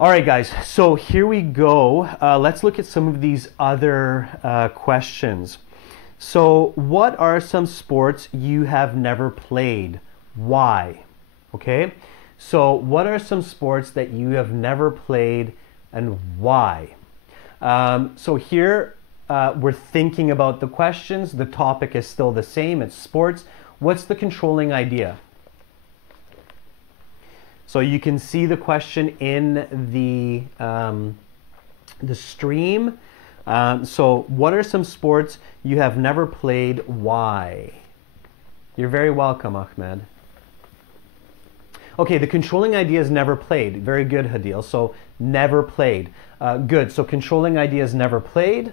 All right, guys, so here we go. Let's look at some of these other questions. So what are some sports you have never played? Why? Okay, so what are some sports that you have never played and why? So here we're thinking about the questions. The topic is still the same. It's sports. What's the controlling idea? So you can see the question in the stream. So what are some sports you have never played? Why? You're very welcome, Ahmed. Okay, the controlling idea is never played. Very good, Hadil. So never played. Good. So controlling idea is never played.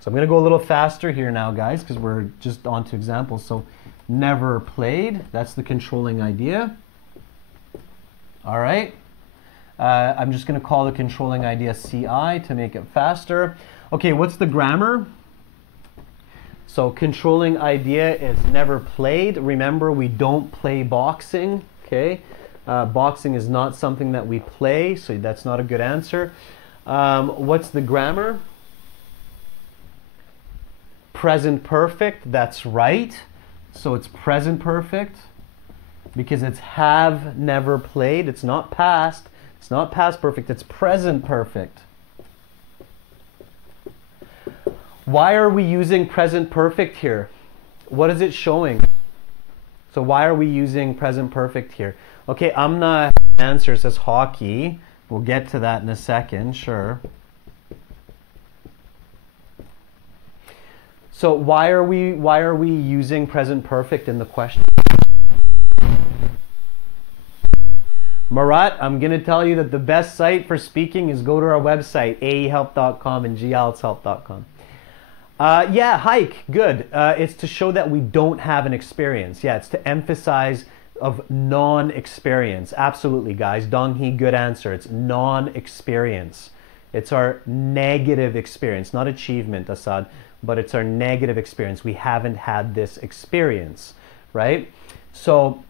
So I'm going to go a little faster here now, guys, because we're just on to examples. So never played. That's the controlling idea. All right. I'm just going to call the controlling idea CI to make it faster. Okay, what's the grammar? So controlling idea is never played. Remember, we don't play boxing. Okay, boxing is not something that we play, so that's not a good answer. What's the grammar? Present perfect, that's right. So it's present perfect because it's have never played. It's not past. It's not past perfect. It's present perfect. Why are we using present perfect here? What is it showing? So why are we using present perfect here? Okay, Amna answer says hockey. We'll get to that in a second, sure. So why are we using present perfect in the question? Marat, I'm going to tell you that the best site for speaking is go to our website, aehelp.com and gieltshelp.com. Yeah, hike, good. It's to show that we don't have an experience. Yeah, it's to emphasize of non-experience. Absolutely, guys. Dong-hee, good answer. It's non-experience. It's our negative experience, not achievement, Assad, but it's our negative experience. We haven't had this experience, right? So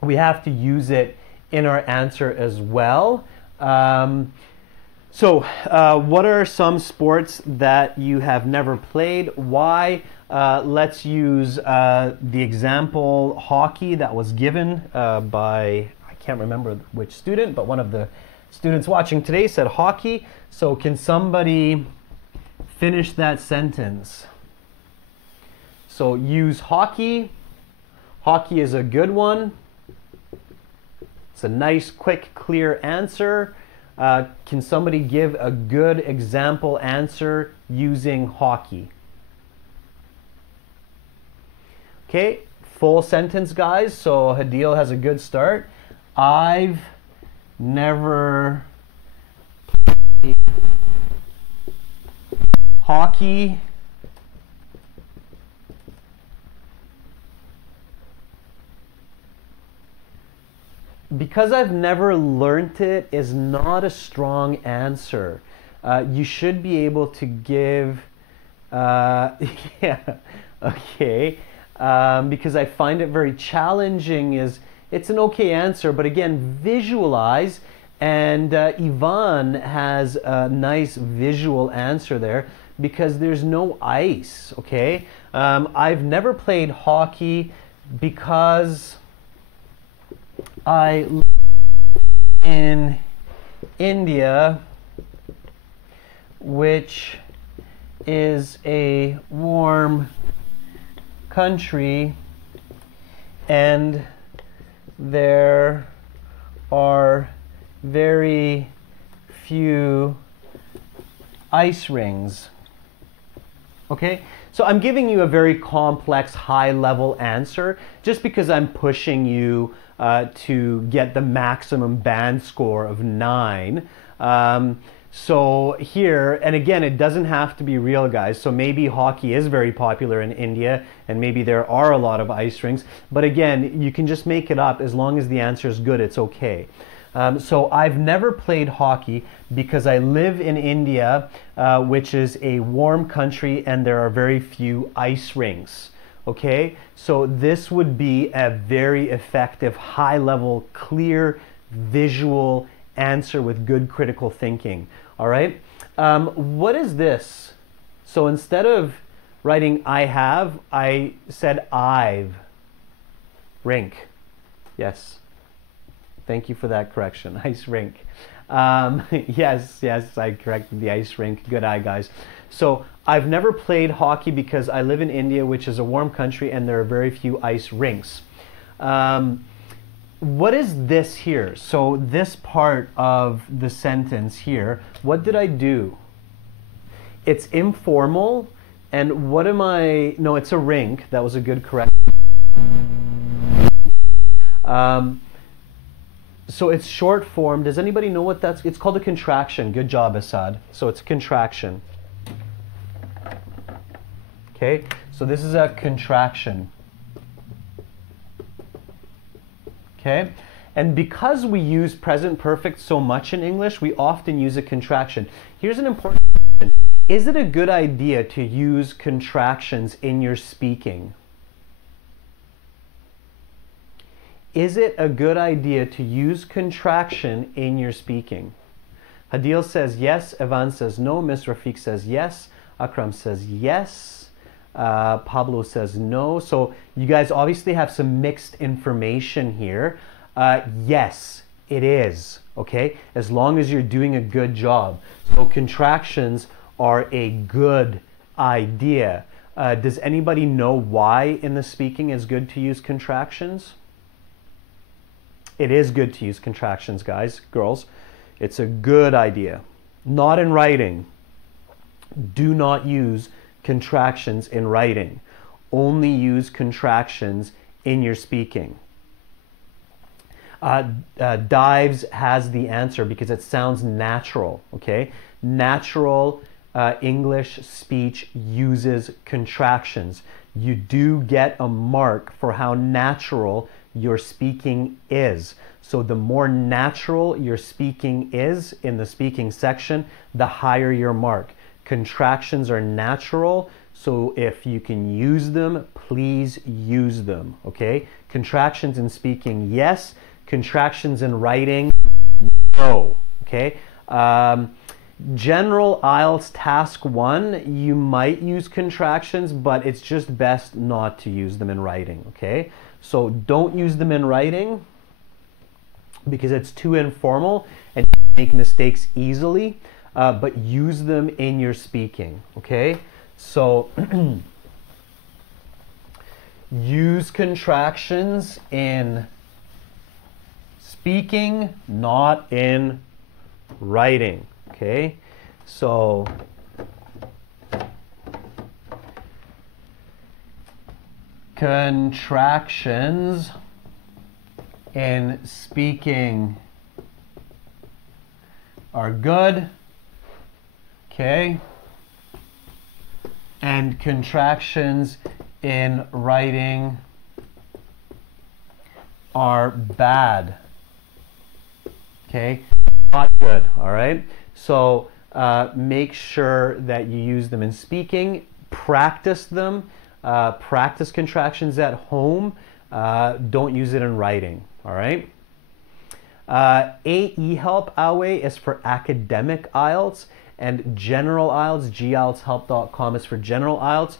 we have to use it in our answer as well. So what are some sports that you have never played? Why? Let's use the example hockey that was given by, I can't remember which student, but one of the students watching today said hockey. So can somebody finish that sentence? So use hockey. Hockey is a good one. It's a nice, quick, clear answer. Can somebody give a good example answer using hockey? Okay, full sentence, guys. So Hadil has a good start. I've never played hockey. Because I've never learned it is not a strong answer. You should be able to give, yeah, okay. Because I find it very challenging it's an okay answer, but again, visualize, and Yvonne has a nice visual answer there because there's no ice, okay? I've never played hockey because I live in India, which is a warm country, and there are very few ice rings. Okay? So I'm giving you a very complex, high-level answer just because I'm pushing you to get the maximum band score of 9. So here, and again, it doesn't have to be real, guys. So maybe hockey is very popular in India, and maybe there are a lot of ice rinks. But again, you can just make it up. As long as the answer is good, it's okay. So I've never played hockey because I live in India, which is a warm country, and there are very few ice rinks. Okay, so this would be a very effective, high-level, clear, visual answer with good critical thinking. All right, what is this? So instead of writing I have, I said I've. Rink. Yes. Thank you for that correction. Ice rink. Yes, I corrected the ice rink. Good eye, guys. So I've never played hockey because I live in India, which is a warm country, and there are very few ice rinks. What is this here? So this part of the sentence here, what did I do? It's informal, and what am I? No, it's a rink. That was a good correction. So it's short form. Does anybody know what that's? It's called a contraction. Good job, Assad. So it's a contraction. Okay, so this is a contraction. Okay, and because we use present perfect so much in English, we often use a contraction. Here's an important question. Is it a good idea to use contractions in your speaking? Is it a good idea to use contraction in your speaking? Hadil says yes, Evan says no, Ms. Rafiq says yes, Akram says yes, Pablo says no. So you guys obviously have some mixed information here. Yes, it is, okay? As long as you're doing a good job. So contractions are a good idea. Does anybody know why in the speaking it's good to use contractions? It is good to use contractions, guys, girls. It's a good idea. Not in writing. Do not use contractions in writing. Only use contractions in your speaking. Dives has the answer because it sounds natural, okay? Natural English speech uses contractions. You do get a mark for how natural your speaking is. So the more natural your speaking is in the speaking section, the higher your mark. Contractions are natural, so if you can use them, please use them, okay? Contractions in speaking, yes. Contractions in writing, no, okay? General IELTS Task 1, you might use contractions, but it's just best not to use them in writing, okay? So don't use them in writing because it's too informal and you make mistakes easily, but use them in your speaking, okay? So use contractions in speaking, not in writing, okay? So contractions in speaking are good, okay? And contractions in writing are bad, okay? Not good, all right? So make sure that you use them in speaking, practice them, practice contractions at home, don't use it in writing, all right? AE Help Awe is for academic IELTS, and general IELTS, gieltshelp.com is for general IELTS.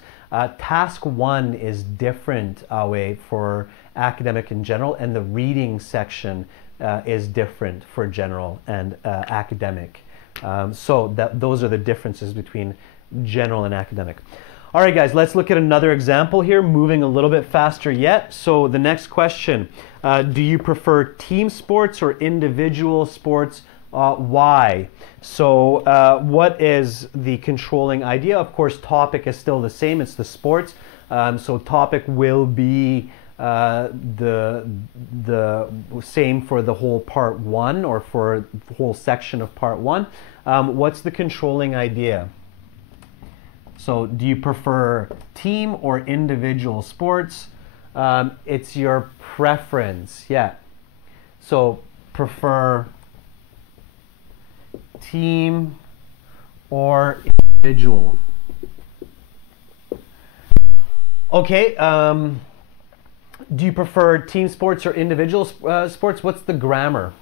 Task 1 is different Awe for academic and general, and the reading section is different for general and academic. So those are the differences between general and academic. All right, guys, let's look at another example here, moving a little bit faster yet. So the next question, do you prefer team sports or individual sports? Why? So what is the controlling idea? Of course, topic is still the same. It's the sports. So topic will be the same for the whole part one or for the whole section of part one. What's the controlling idea? So do you prefer team or individual sports? It's your preference, yeah. So prefer team or individual. Okay, do you prefer team sports or individual sports? What's the grammar?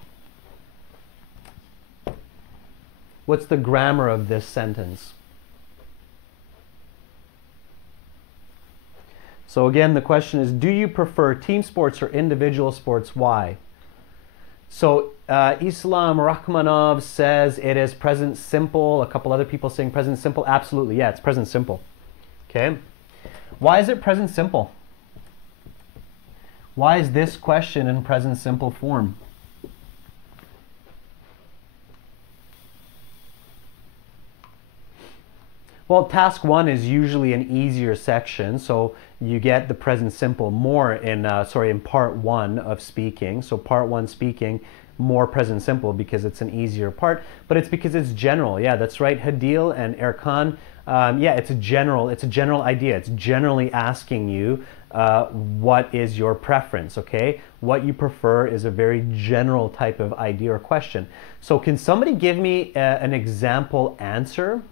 What's the grammar of this sentence? So again, the question is, do you prefer team sports or individual sports? Why? So Islam Rachmanov says it is present simple. A couple other people saying present simple. Absolutely, yeah, it's present simple. Okay. Why is it present simple? Why is this question in present simple form? Well, task one is usually an easier section, so you get the present simple more in part one of speaking. So part one speaking, more present simple because it's an easier part, but it's because it's general. Yeah, that's right, Hadil and Erkan. Yeah, it's a general idea. It's generally asking you what is your preference, okay? What you prefer is a very general type of idea or question. So can somebody give me an example answer?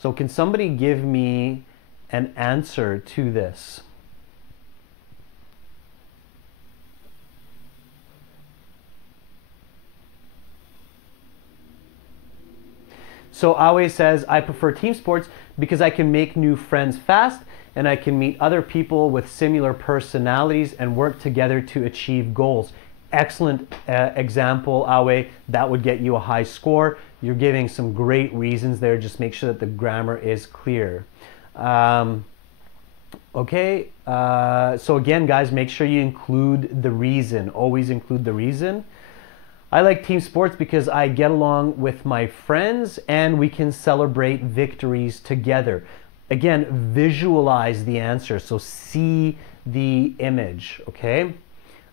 So can somebody give me an answer to this? So Awe says, I prefer team sports because I can make new friends fast and I can meet other people with similar personalities and work together to achieve goals. Excellent example, Awe. That would get you a high score. You're giving some great reasons there. Just make sure that the grammar is clear. Okay, so again, guys, make sure you include the reason. Always include the reason. I like team sports because I get along with my friends and we can celebrate victories together. Again, visualize the answer, so see the image, okay?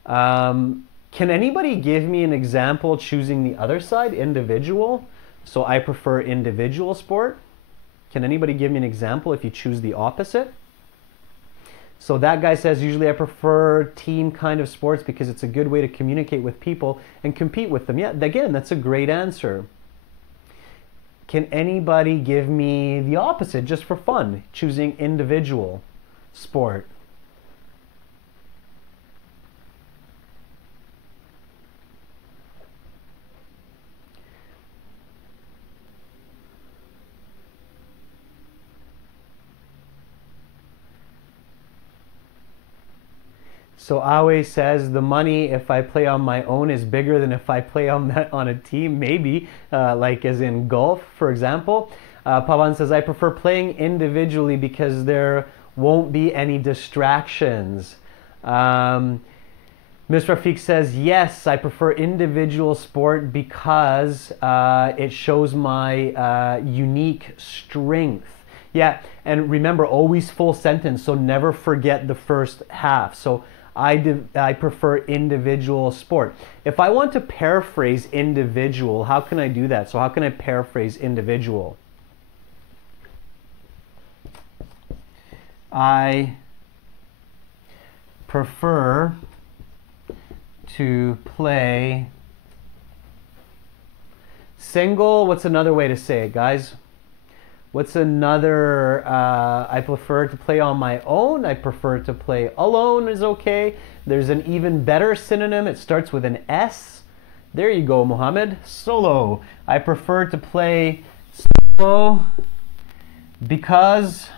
Can anybody give me an example choosing the other side, individual? So I prefer individual sport. Can anybody give me an example if you choose the opposite? So that guy says, usually I prefer team kind of sports because it's a good way to communicate with people and compete with them. Yeah, again, that's a great answer. Can anybody give me the opposite just for fun, choosing individual sport? So Awe says the money if I play on my own is bigger than if I play on a team, maybe, like as in golf, for example. Pavan says I prefer playing individually because there won't be any distractions. Ms. Rafiq says yes, I prefer individual sport because it shows my unique strength. Yeah, and remember, always full sentence, so never forget the first half. So I prefer individual sport. If I want to paraphrase individual, how can I do that? So how can I paraphrase individual? I prefer to play single. What's another way to say it, guys? What's another, I prefer to play on my own. I prefer to play alone is okay. There's an even better synonym. It starts with an S. There you go, Mohammed. Solo. I prefer to play solo because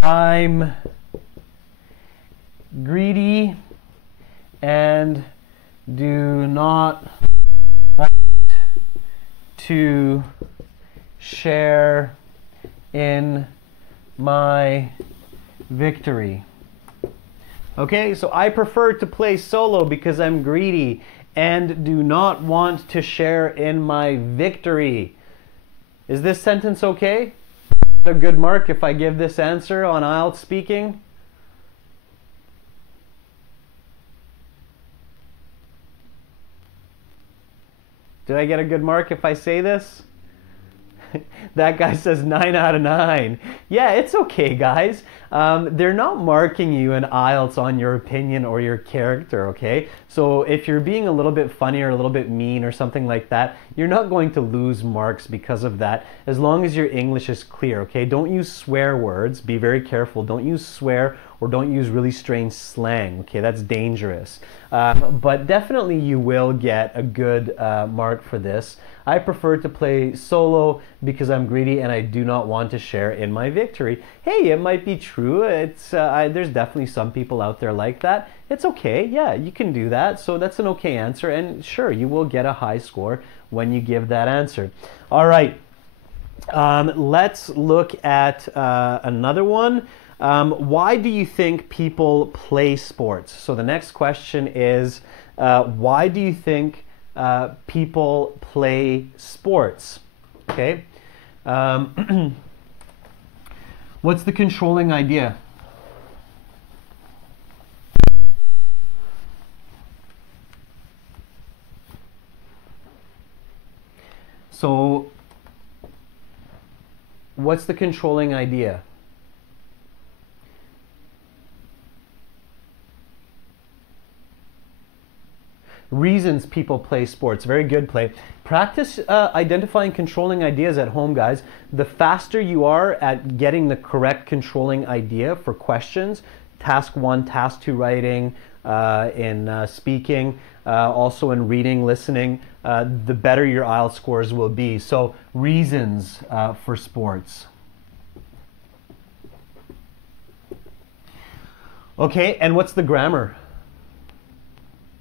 I'm greedy and do not want to share in my victory. Okay, so I prefer to play solo because I'm greedy and do not want to share in my victory. Is this sentence okay? a good mark if I give this answer on IELTS speaking? Did I get a good mark if I say this? That guy says 9 out of 9. Yeah, it's okay, guys. They're not marking you in IELTS on your opinion or your character, okay? So if you're being a little bit funny or a little bit mean or something like that, you're not going to lose marks because of that, as long as your English is clear, okay? Don't use swear words. Be very careful. Don't use swear or don't use really strange slang, okay? That's dangerous. But definitely you will get a good mark for this. I prefer to play solo because I'm greedy and I do not want to share in my victory. Hey, it might be true. There's definitely some people out there like that. It's okay. Yeah, you can do that. So that's an okay answer. And sure, you will get a high score when you give that answer. All right. Let's look at another one. Why do you think people play sports? So the next question is, why do you think people play sports? Okay. What's the controlling idea? So, what's the controlling idea? Reasons people play sports. Very good play. Practice identifying controlling ideas at home, guys. The faster you are at getting the correct controlling idea for questions, task 1, task 2 writing, in speaking, also in reading, listening, the better your IELTS scores will be. So reasons for sports. Okay, and what's the grammar?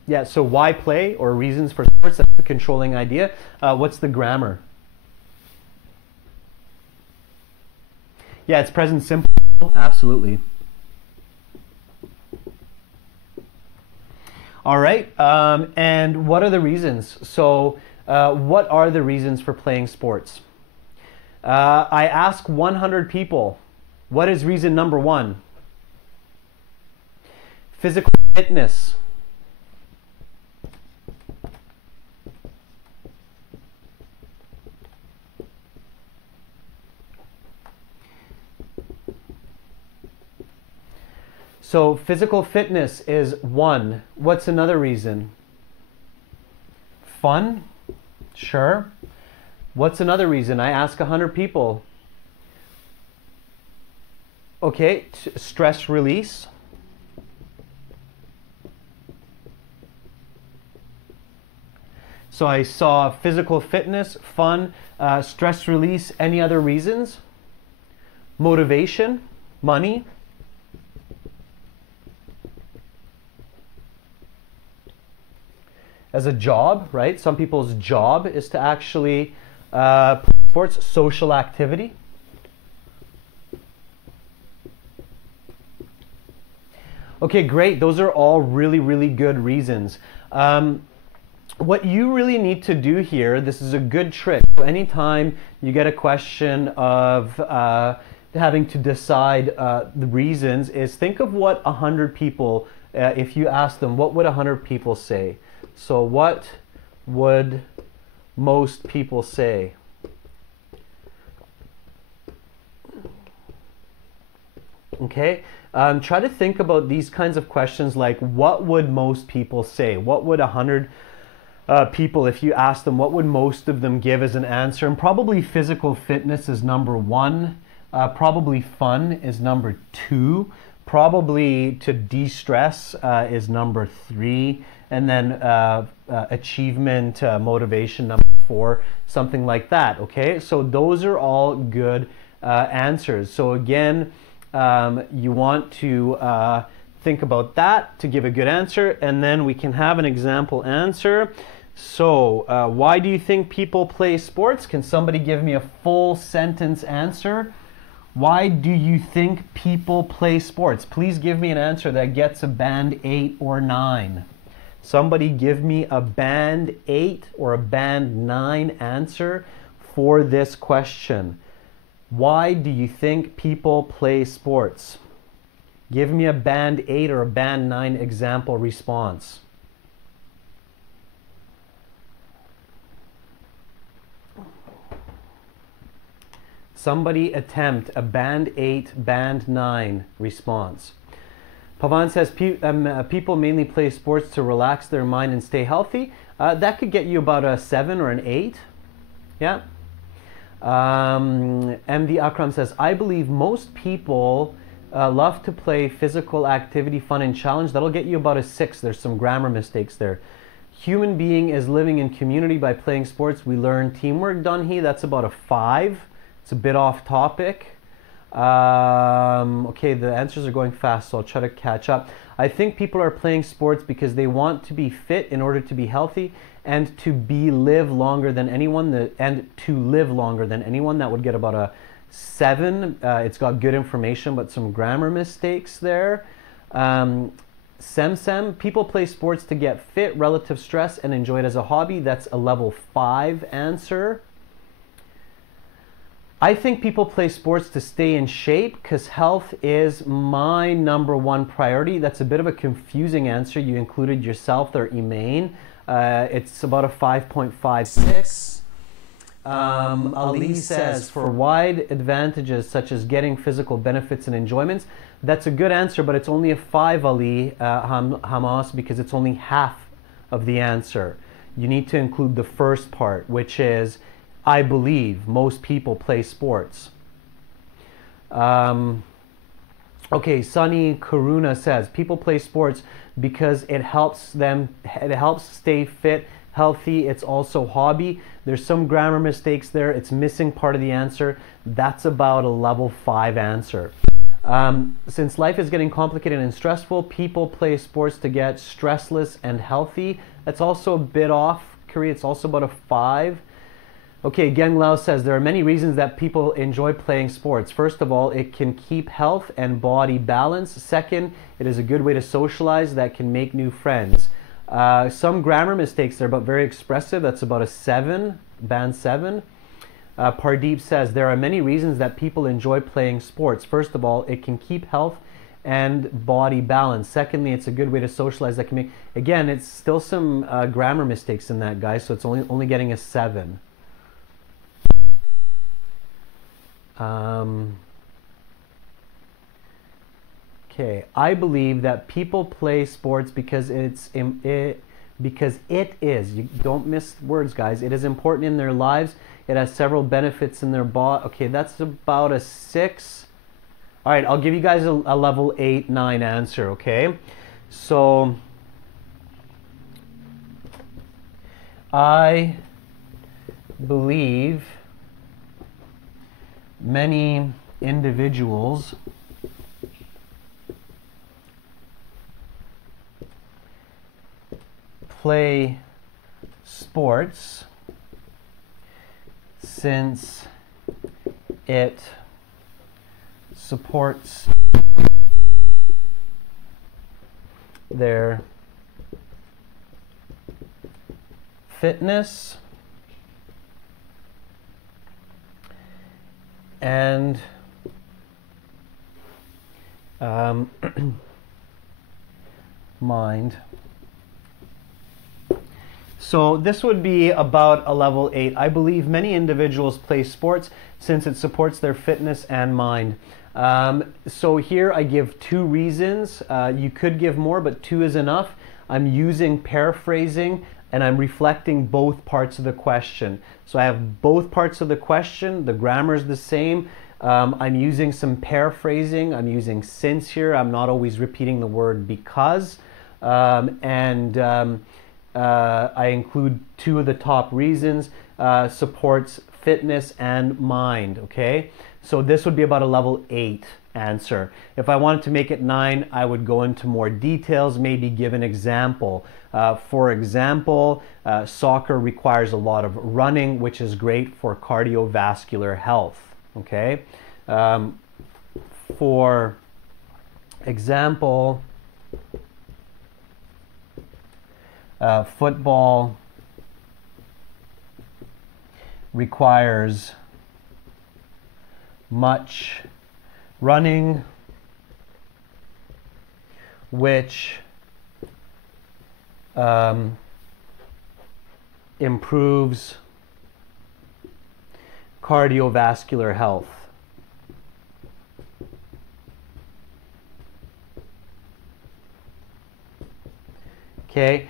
Yeah, so why play or reasons for sports, that's the controlling idea. What's the grammar? Yeah, it's present simple. Absolutely. All right, and what are the reasons? So what are the reasons for playing sports? I ask 100 people, what is reason number 1? Physical fitness. So physical fitness is 1. What's another reason? Fun? Sure. What's another reason? I ask 100 people. Okay, stress release. So I saw physical fitness, fun, stress release. Any other reasons? Motivation, money. As a job, right? Some people's job is to actually play sports, social activity. Okay, great. Those are all really, really good reasons. What you really need to do here, this is a good trick. So anytime you get a question of having to decide the reasons, is think of what 100 people, if you ask them, what would 100 people say? So what would most people say? Okay, try to think about these kinds of questions like what would most people say? What would 100 people, if you ask them, what would most of them give as an answer? And probably physical fitness is number 1. Probably fun is number 2. Probably to de-stress is number 3. And then achievement, motivation, number 4, something like that, okay? So those are all good answers. So again, you want to think about that to give a good answer, and then we can have an example answer. So why do you think people play sports? Can somebody give me a full sentence answer? Why do you think people play sports? Please give me an answer that gets a band 8 or 9. Somebody give me a band 8 or a band 9 answer for this question. Why do you think people play sports? Give me a band 8 or a band 9 example response. Somebody attempt a band 8, band 9 response. Pavan says people mainly play sports to relax their mind and stay healthy. That could get you about a 7 or an 8. Yeah. MD Akram says, I believe most people love to play physical activity, fun, and challenge. That'll get you about a 6. There's some grammar mistakes there. Human being is living in community by playing sports. We learn teamwork, Dunhee. That's about a 5. It's a bit off topic. Okay, the answers are going fast, so I'll try to catch up. I think people are playing sports because they want to be fit in order to be healthy and to live longer than anyone. That would get about a 7. It's got good information, but some grammar mistakes there. Sem, people play sports to get fit, relative stress, and enjoy it as a hobby. That's a level 5 answer. I think people play sports to stay in shape because health is my number 1 priority. That's a bit of a confusing answer. You included yourself there, Emaine. It's about a 5.56. Ali says, for wide advantages such as getting physical benefits and enjoyments. That's a good answer, but it's only a 5, Ali Hamas, because it's only half of the answer. You need to include the first part, which is, I believe most people play sports. Okay, Sunny Karuna says people play sports because it helps stay fit, healthy. It's also hobby. There's some grammar mistakes there. It's missing part of the answer. That's about a level 5 answer. Since life is getting complicated and stressful, people play sports to get stressless and healthy. That's also a bit off, Korea. It's also about a 5. Okay, Geng Lao says there are many reasons that people enjoy playing sports. First of all, it can keep health and body balance. Second, it is a good way to socialize that can make new friends. Some grammar mistakes there, but very expressive. That's about a 7, band 7. Pardeep says there are many reasons that people enjoy playing sports. First of all, it can keep health and body balance. Secondly, it's a good way to socialize that can make... Again, it's still some grammar mistakes in that, guys, so it's only getting a 7. Okay, I believe that people play sports because it is. You don't miss words, guys. It is important in their lives. It has several benefits in their body. Okay, that's about a 6. All right, I'll give you guys a level 8, 9 answer. Okay, so I believe many individuals play sports since it supports their fitness and mind. So this would be about a level 8. I believe many individuals play sports since it supports their fitness and mind. So here I give 2 reasons. You could give more, but 2 is enough. I'm using paraphrasing and I'm reflecting both parts of the question. So I have both parts of the question. The grammar is the same. I'm using some paraphrasing. I'm using since here. I'm not always repeating the word because. I include 2 of the top reasons. Supports fitness and mind. Okay, so this would be about a level 8 answer. If I wanted to make it 9, I would go into more details, maybe give an example. For example, soccer requires a lot of running, which is great for cardiovascular health. Okay, for example, football requires much running, which improves cardiovascular health. Okay,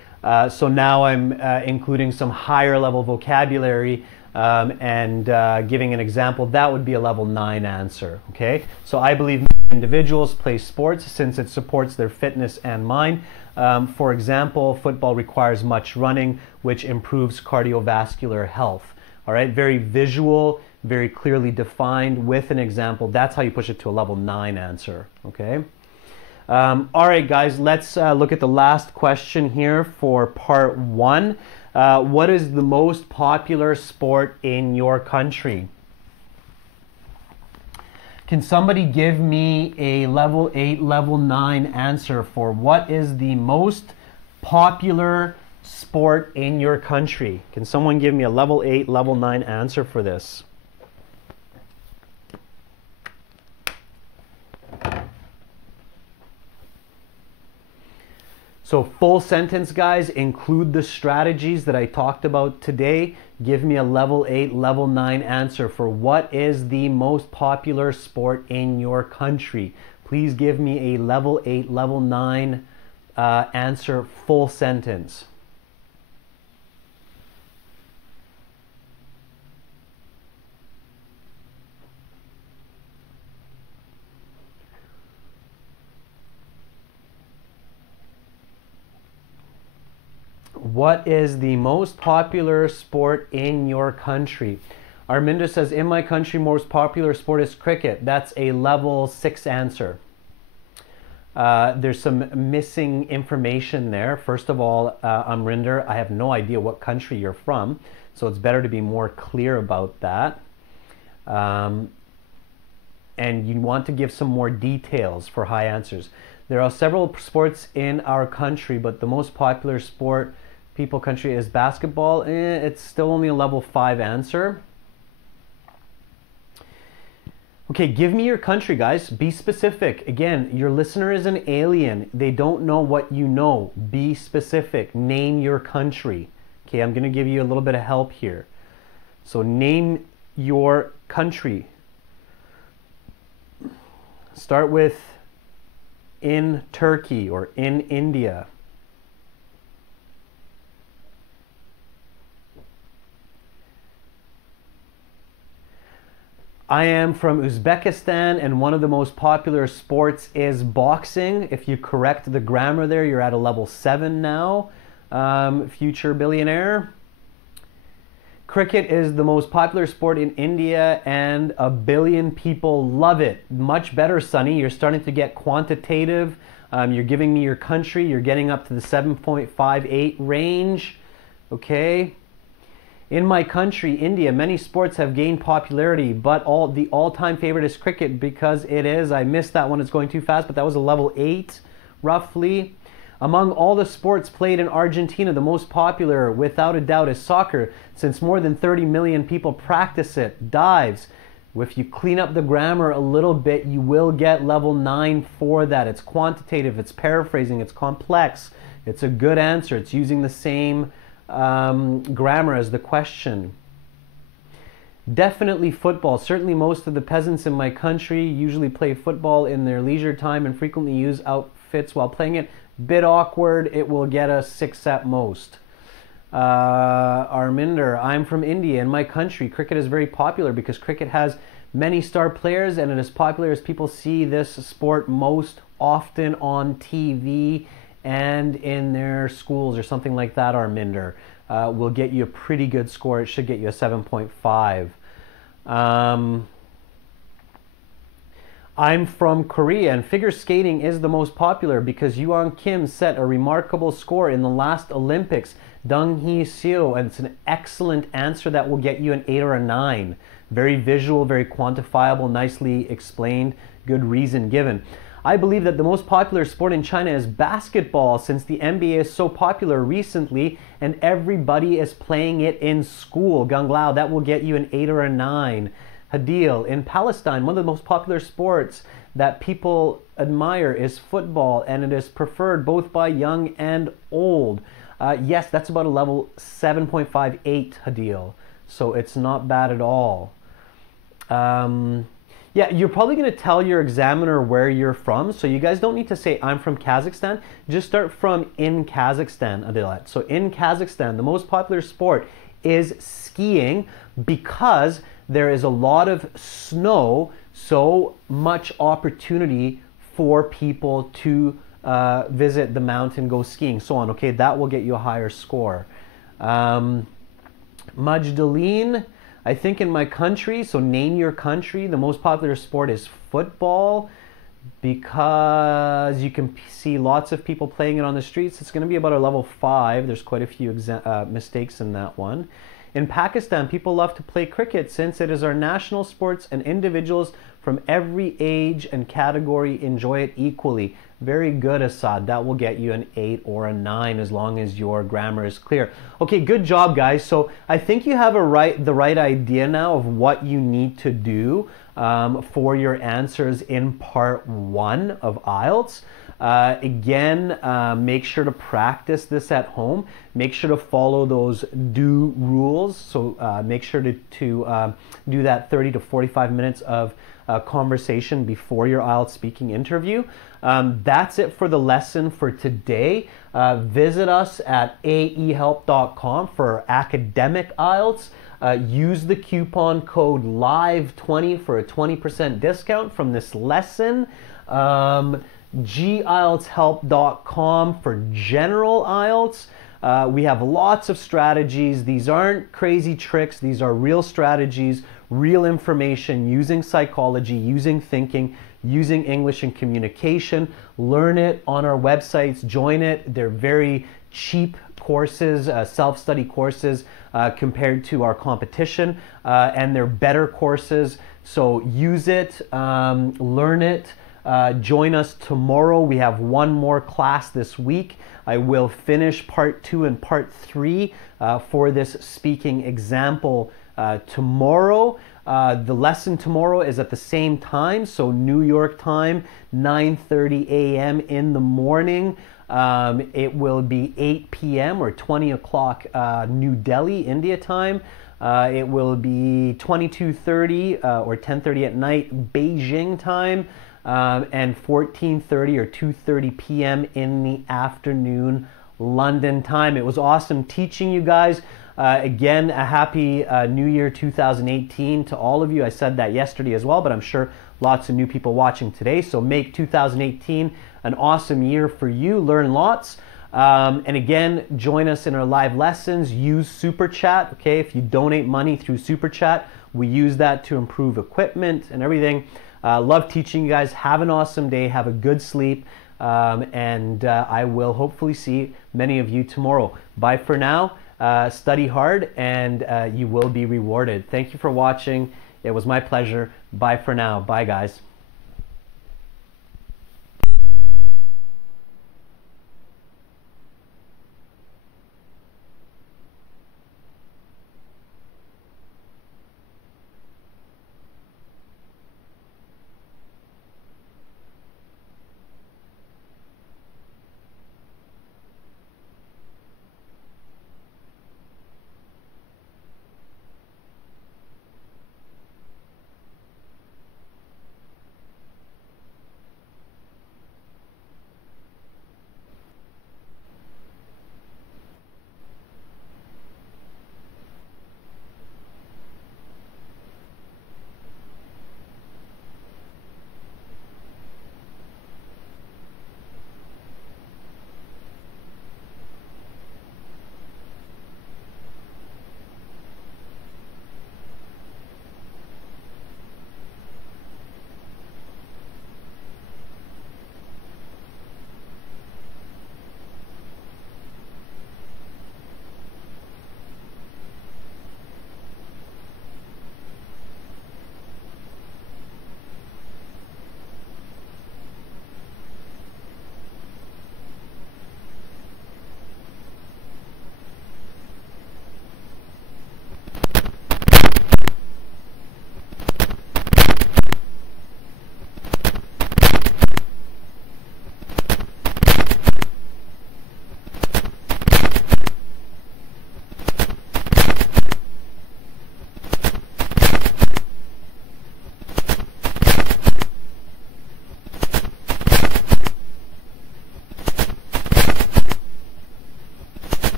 so now I'm including some higher level vocabulary and giving an example. That would be a level 9 answer. Okay, so I believe individuals play sports since it supports their fitness and mind. For example, football requires much running, which improves cardiovascular health. All right, very visual, very clearly defined with an example. That's how you push it to a level 9 answer. Okay. All right, guys, let's look at the last question here for part 1. What is the most popular sport in your country? Can somebody give me a level 8, level 9 answer for what is the most popular sport in your country? Can someone give me a level 8, level 9 answer for this? So full sentence, guys, include the strategies that I talked about today. Give me a level 8, level 9 answer for what is the most popular sport in your country. Please give me a level 8, level 9 answer, full sentence. What is the most popular sport in your country? Arminda says, in my country, most popular sport is cricket. That's a level 6 answer. There's some missing information there. First of all, Amrinder, I have no idea what country you're from, so it's better to be more clear about that. And you want to give some more details for high answers. There are several sports in our country, but the most popular sport country is basketball. It's still only a level 5 answer. Okay, give me your country, guys. Be specific. Again, your listener is an alien. They don't know what you know. Be specific. Name your country. Okay, I'm going to give you a little bit of help here. So name your country. Start with in Turkey or in India. I am from Uzbekistan, and one of the most popular sports is boxing. If you correct the grammar there, you're at a level 7 now, future billionaire. Cricket is the most popular sport in India, and 1 billion people love it. Much better, Sonny. You're starting to get quantitative. You're giving me your country. You're getting up to the 7.58 range. Okay. In my country, India, many sports have gained popularity, but the all-time favorite is cricket because it is. I missed that one. It's going too fast, but that was a level 8, roughly. Among all the sports played in Argentina, the most popular, without a doubt, is soccer, since more than 30 million people practice it. Dives. If you clean up the grammar a little bit, you will get level 9 for that. It's quantitative, it's paraphrasing, it's complex. It's a good answer. It's using the same grammar as the question. Definitely football. Certainly most of the peasants in my country usually play football in their leisure time and frequently use outfits while playing it. Bit awkward. It will get a 6 at most. Arminder, I'm from India. In my country, cricket is very popular because cricket has many star players and it is popular as people see this sport most often on TV and in their schools or something like that. Arminder will get you a pretty good score. It should get you a 7.5. I'm from Korea, and figure skating is the most popular because Yuan Kim set a remarkable score in the last Olympics. Dong Hee Seo, and it's an excellent answer that will get you an 8 or a 9. Very visual, very quantifiable, nicely explained, good reason given. I believe that the most popular sport in China is basketball since the NBA is so popular recently and everybody is playing it in school. Gang Lao, that will get you an 8 or a 9. Hadil. In Palestine, one of the most popular sports that people admire is football, and it is preferred both by young and old. Yes, that's about a level 7.58, Hadil. So it's not bad at all. Yeah, you're probably going to tell your examiner where you're from, so you guys don't need to say, I'm from Kazakhstan. Just start from in Kazakhstan, Adilat. So in Kazakhstan, the most popular sport is skiing because there is a lot of snow, so much opportunity for people to visit the mountain, go skiing, so on. Okay, that will get you a higher score. Majdaleen, I think in my country, so name your country, the most popular sport is football because you can see lots of people playing it on the streets. It's going to be about a level 5. There's quite a few mistakes in that one. In Pakistan, people love to play cricket since it is our national sports and individuals from every age and category enjoy it equally. Very good, Assad. That will get you an 8 or a 9 as long as your grammar is clear. Okay, good job, guys. So I think you have the right idea now of what you need to do for your answers in part 1 of IELTS. Again, make sure to practice this at home. Make sure to follow those do rules. So make sure to do that 30 to 45 minutes of conversation before your IELTS speaking interview. That's it for the lesson for today. Visit us at aehelp.com for academic IELTS. Use the coupon code LIVE20 for a 20% discount from this lesson. gieltshelp.com for general IELTS. We have lots of strategies. These aren't crazy tricks. These are real strategies, real information, using psychology, using thinking, using English and communication. Learn it on our websites. Join it. They're very cheap courses, self-study courses compared to our competition, and they're better courses. So use it, learn it. Join us tomorrow. We have one more class this week. I will finish part 2 and part 3 for this speaking example tomorrow. The lesson tomorrow is at the same time, so New York time, 9:30 a.m. in the morning. It will be 8 p.m. or 20 o'clock New Delhi, India time. It will be 22:30 or 10:30 at night Beijing time. And 14:30 or 2:30 p.m. in the afternoon London time. It was awesome teaching you guys. Again, a happy New Year 2018 to all of you. I said that yesterday as well, but I'm sure lots of new people watching today. So make 2018 an awesome year for you. Learn lots. And again, join us in our live lessons. Use Super Chat. Okay, if you donate money through Super Chat, we use that to improve equipment and everything. Love teaching you guys. Have an awesome day. Have a good sleep. And I will hopefully see many of you tomorrow. Bye for now. Study hard and you will be rewarded. Thank you for watching. It was my pleasure. Bye for now. Bye, guys.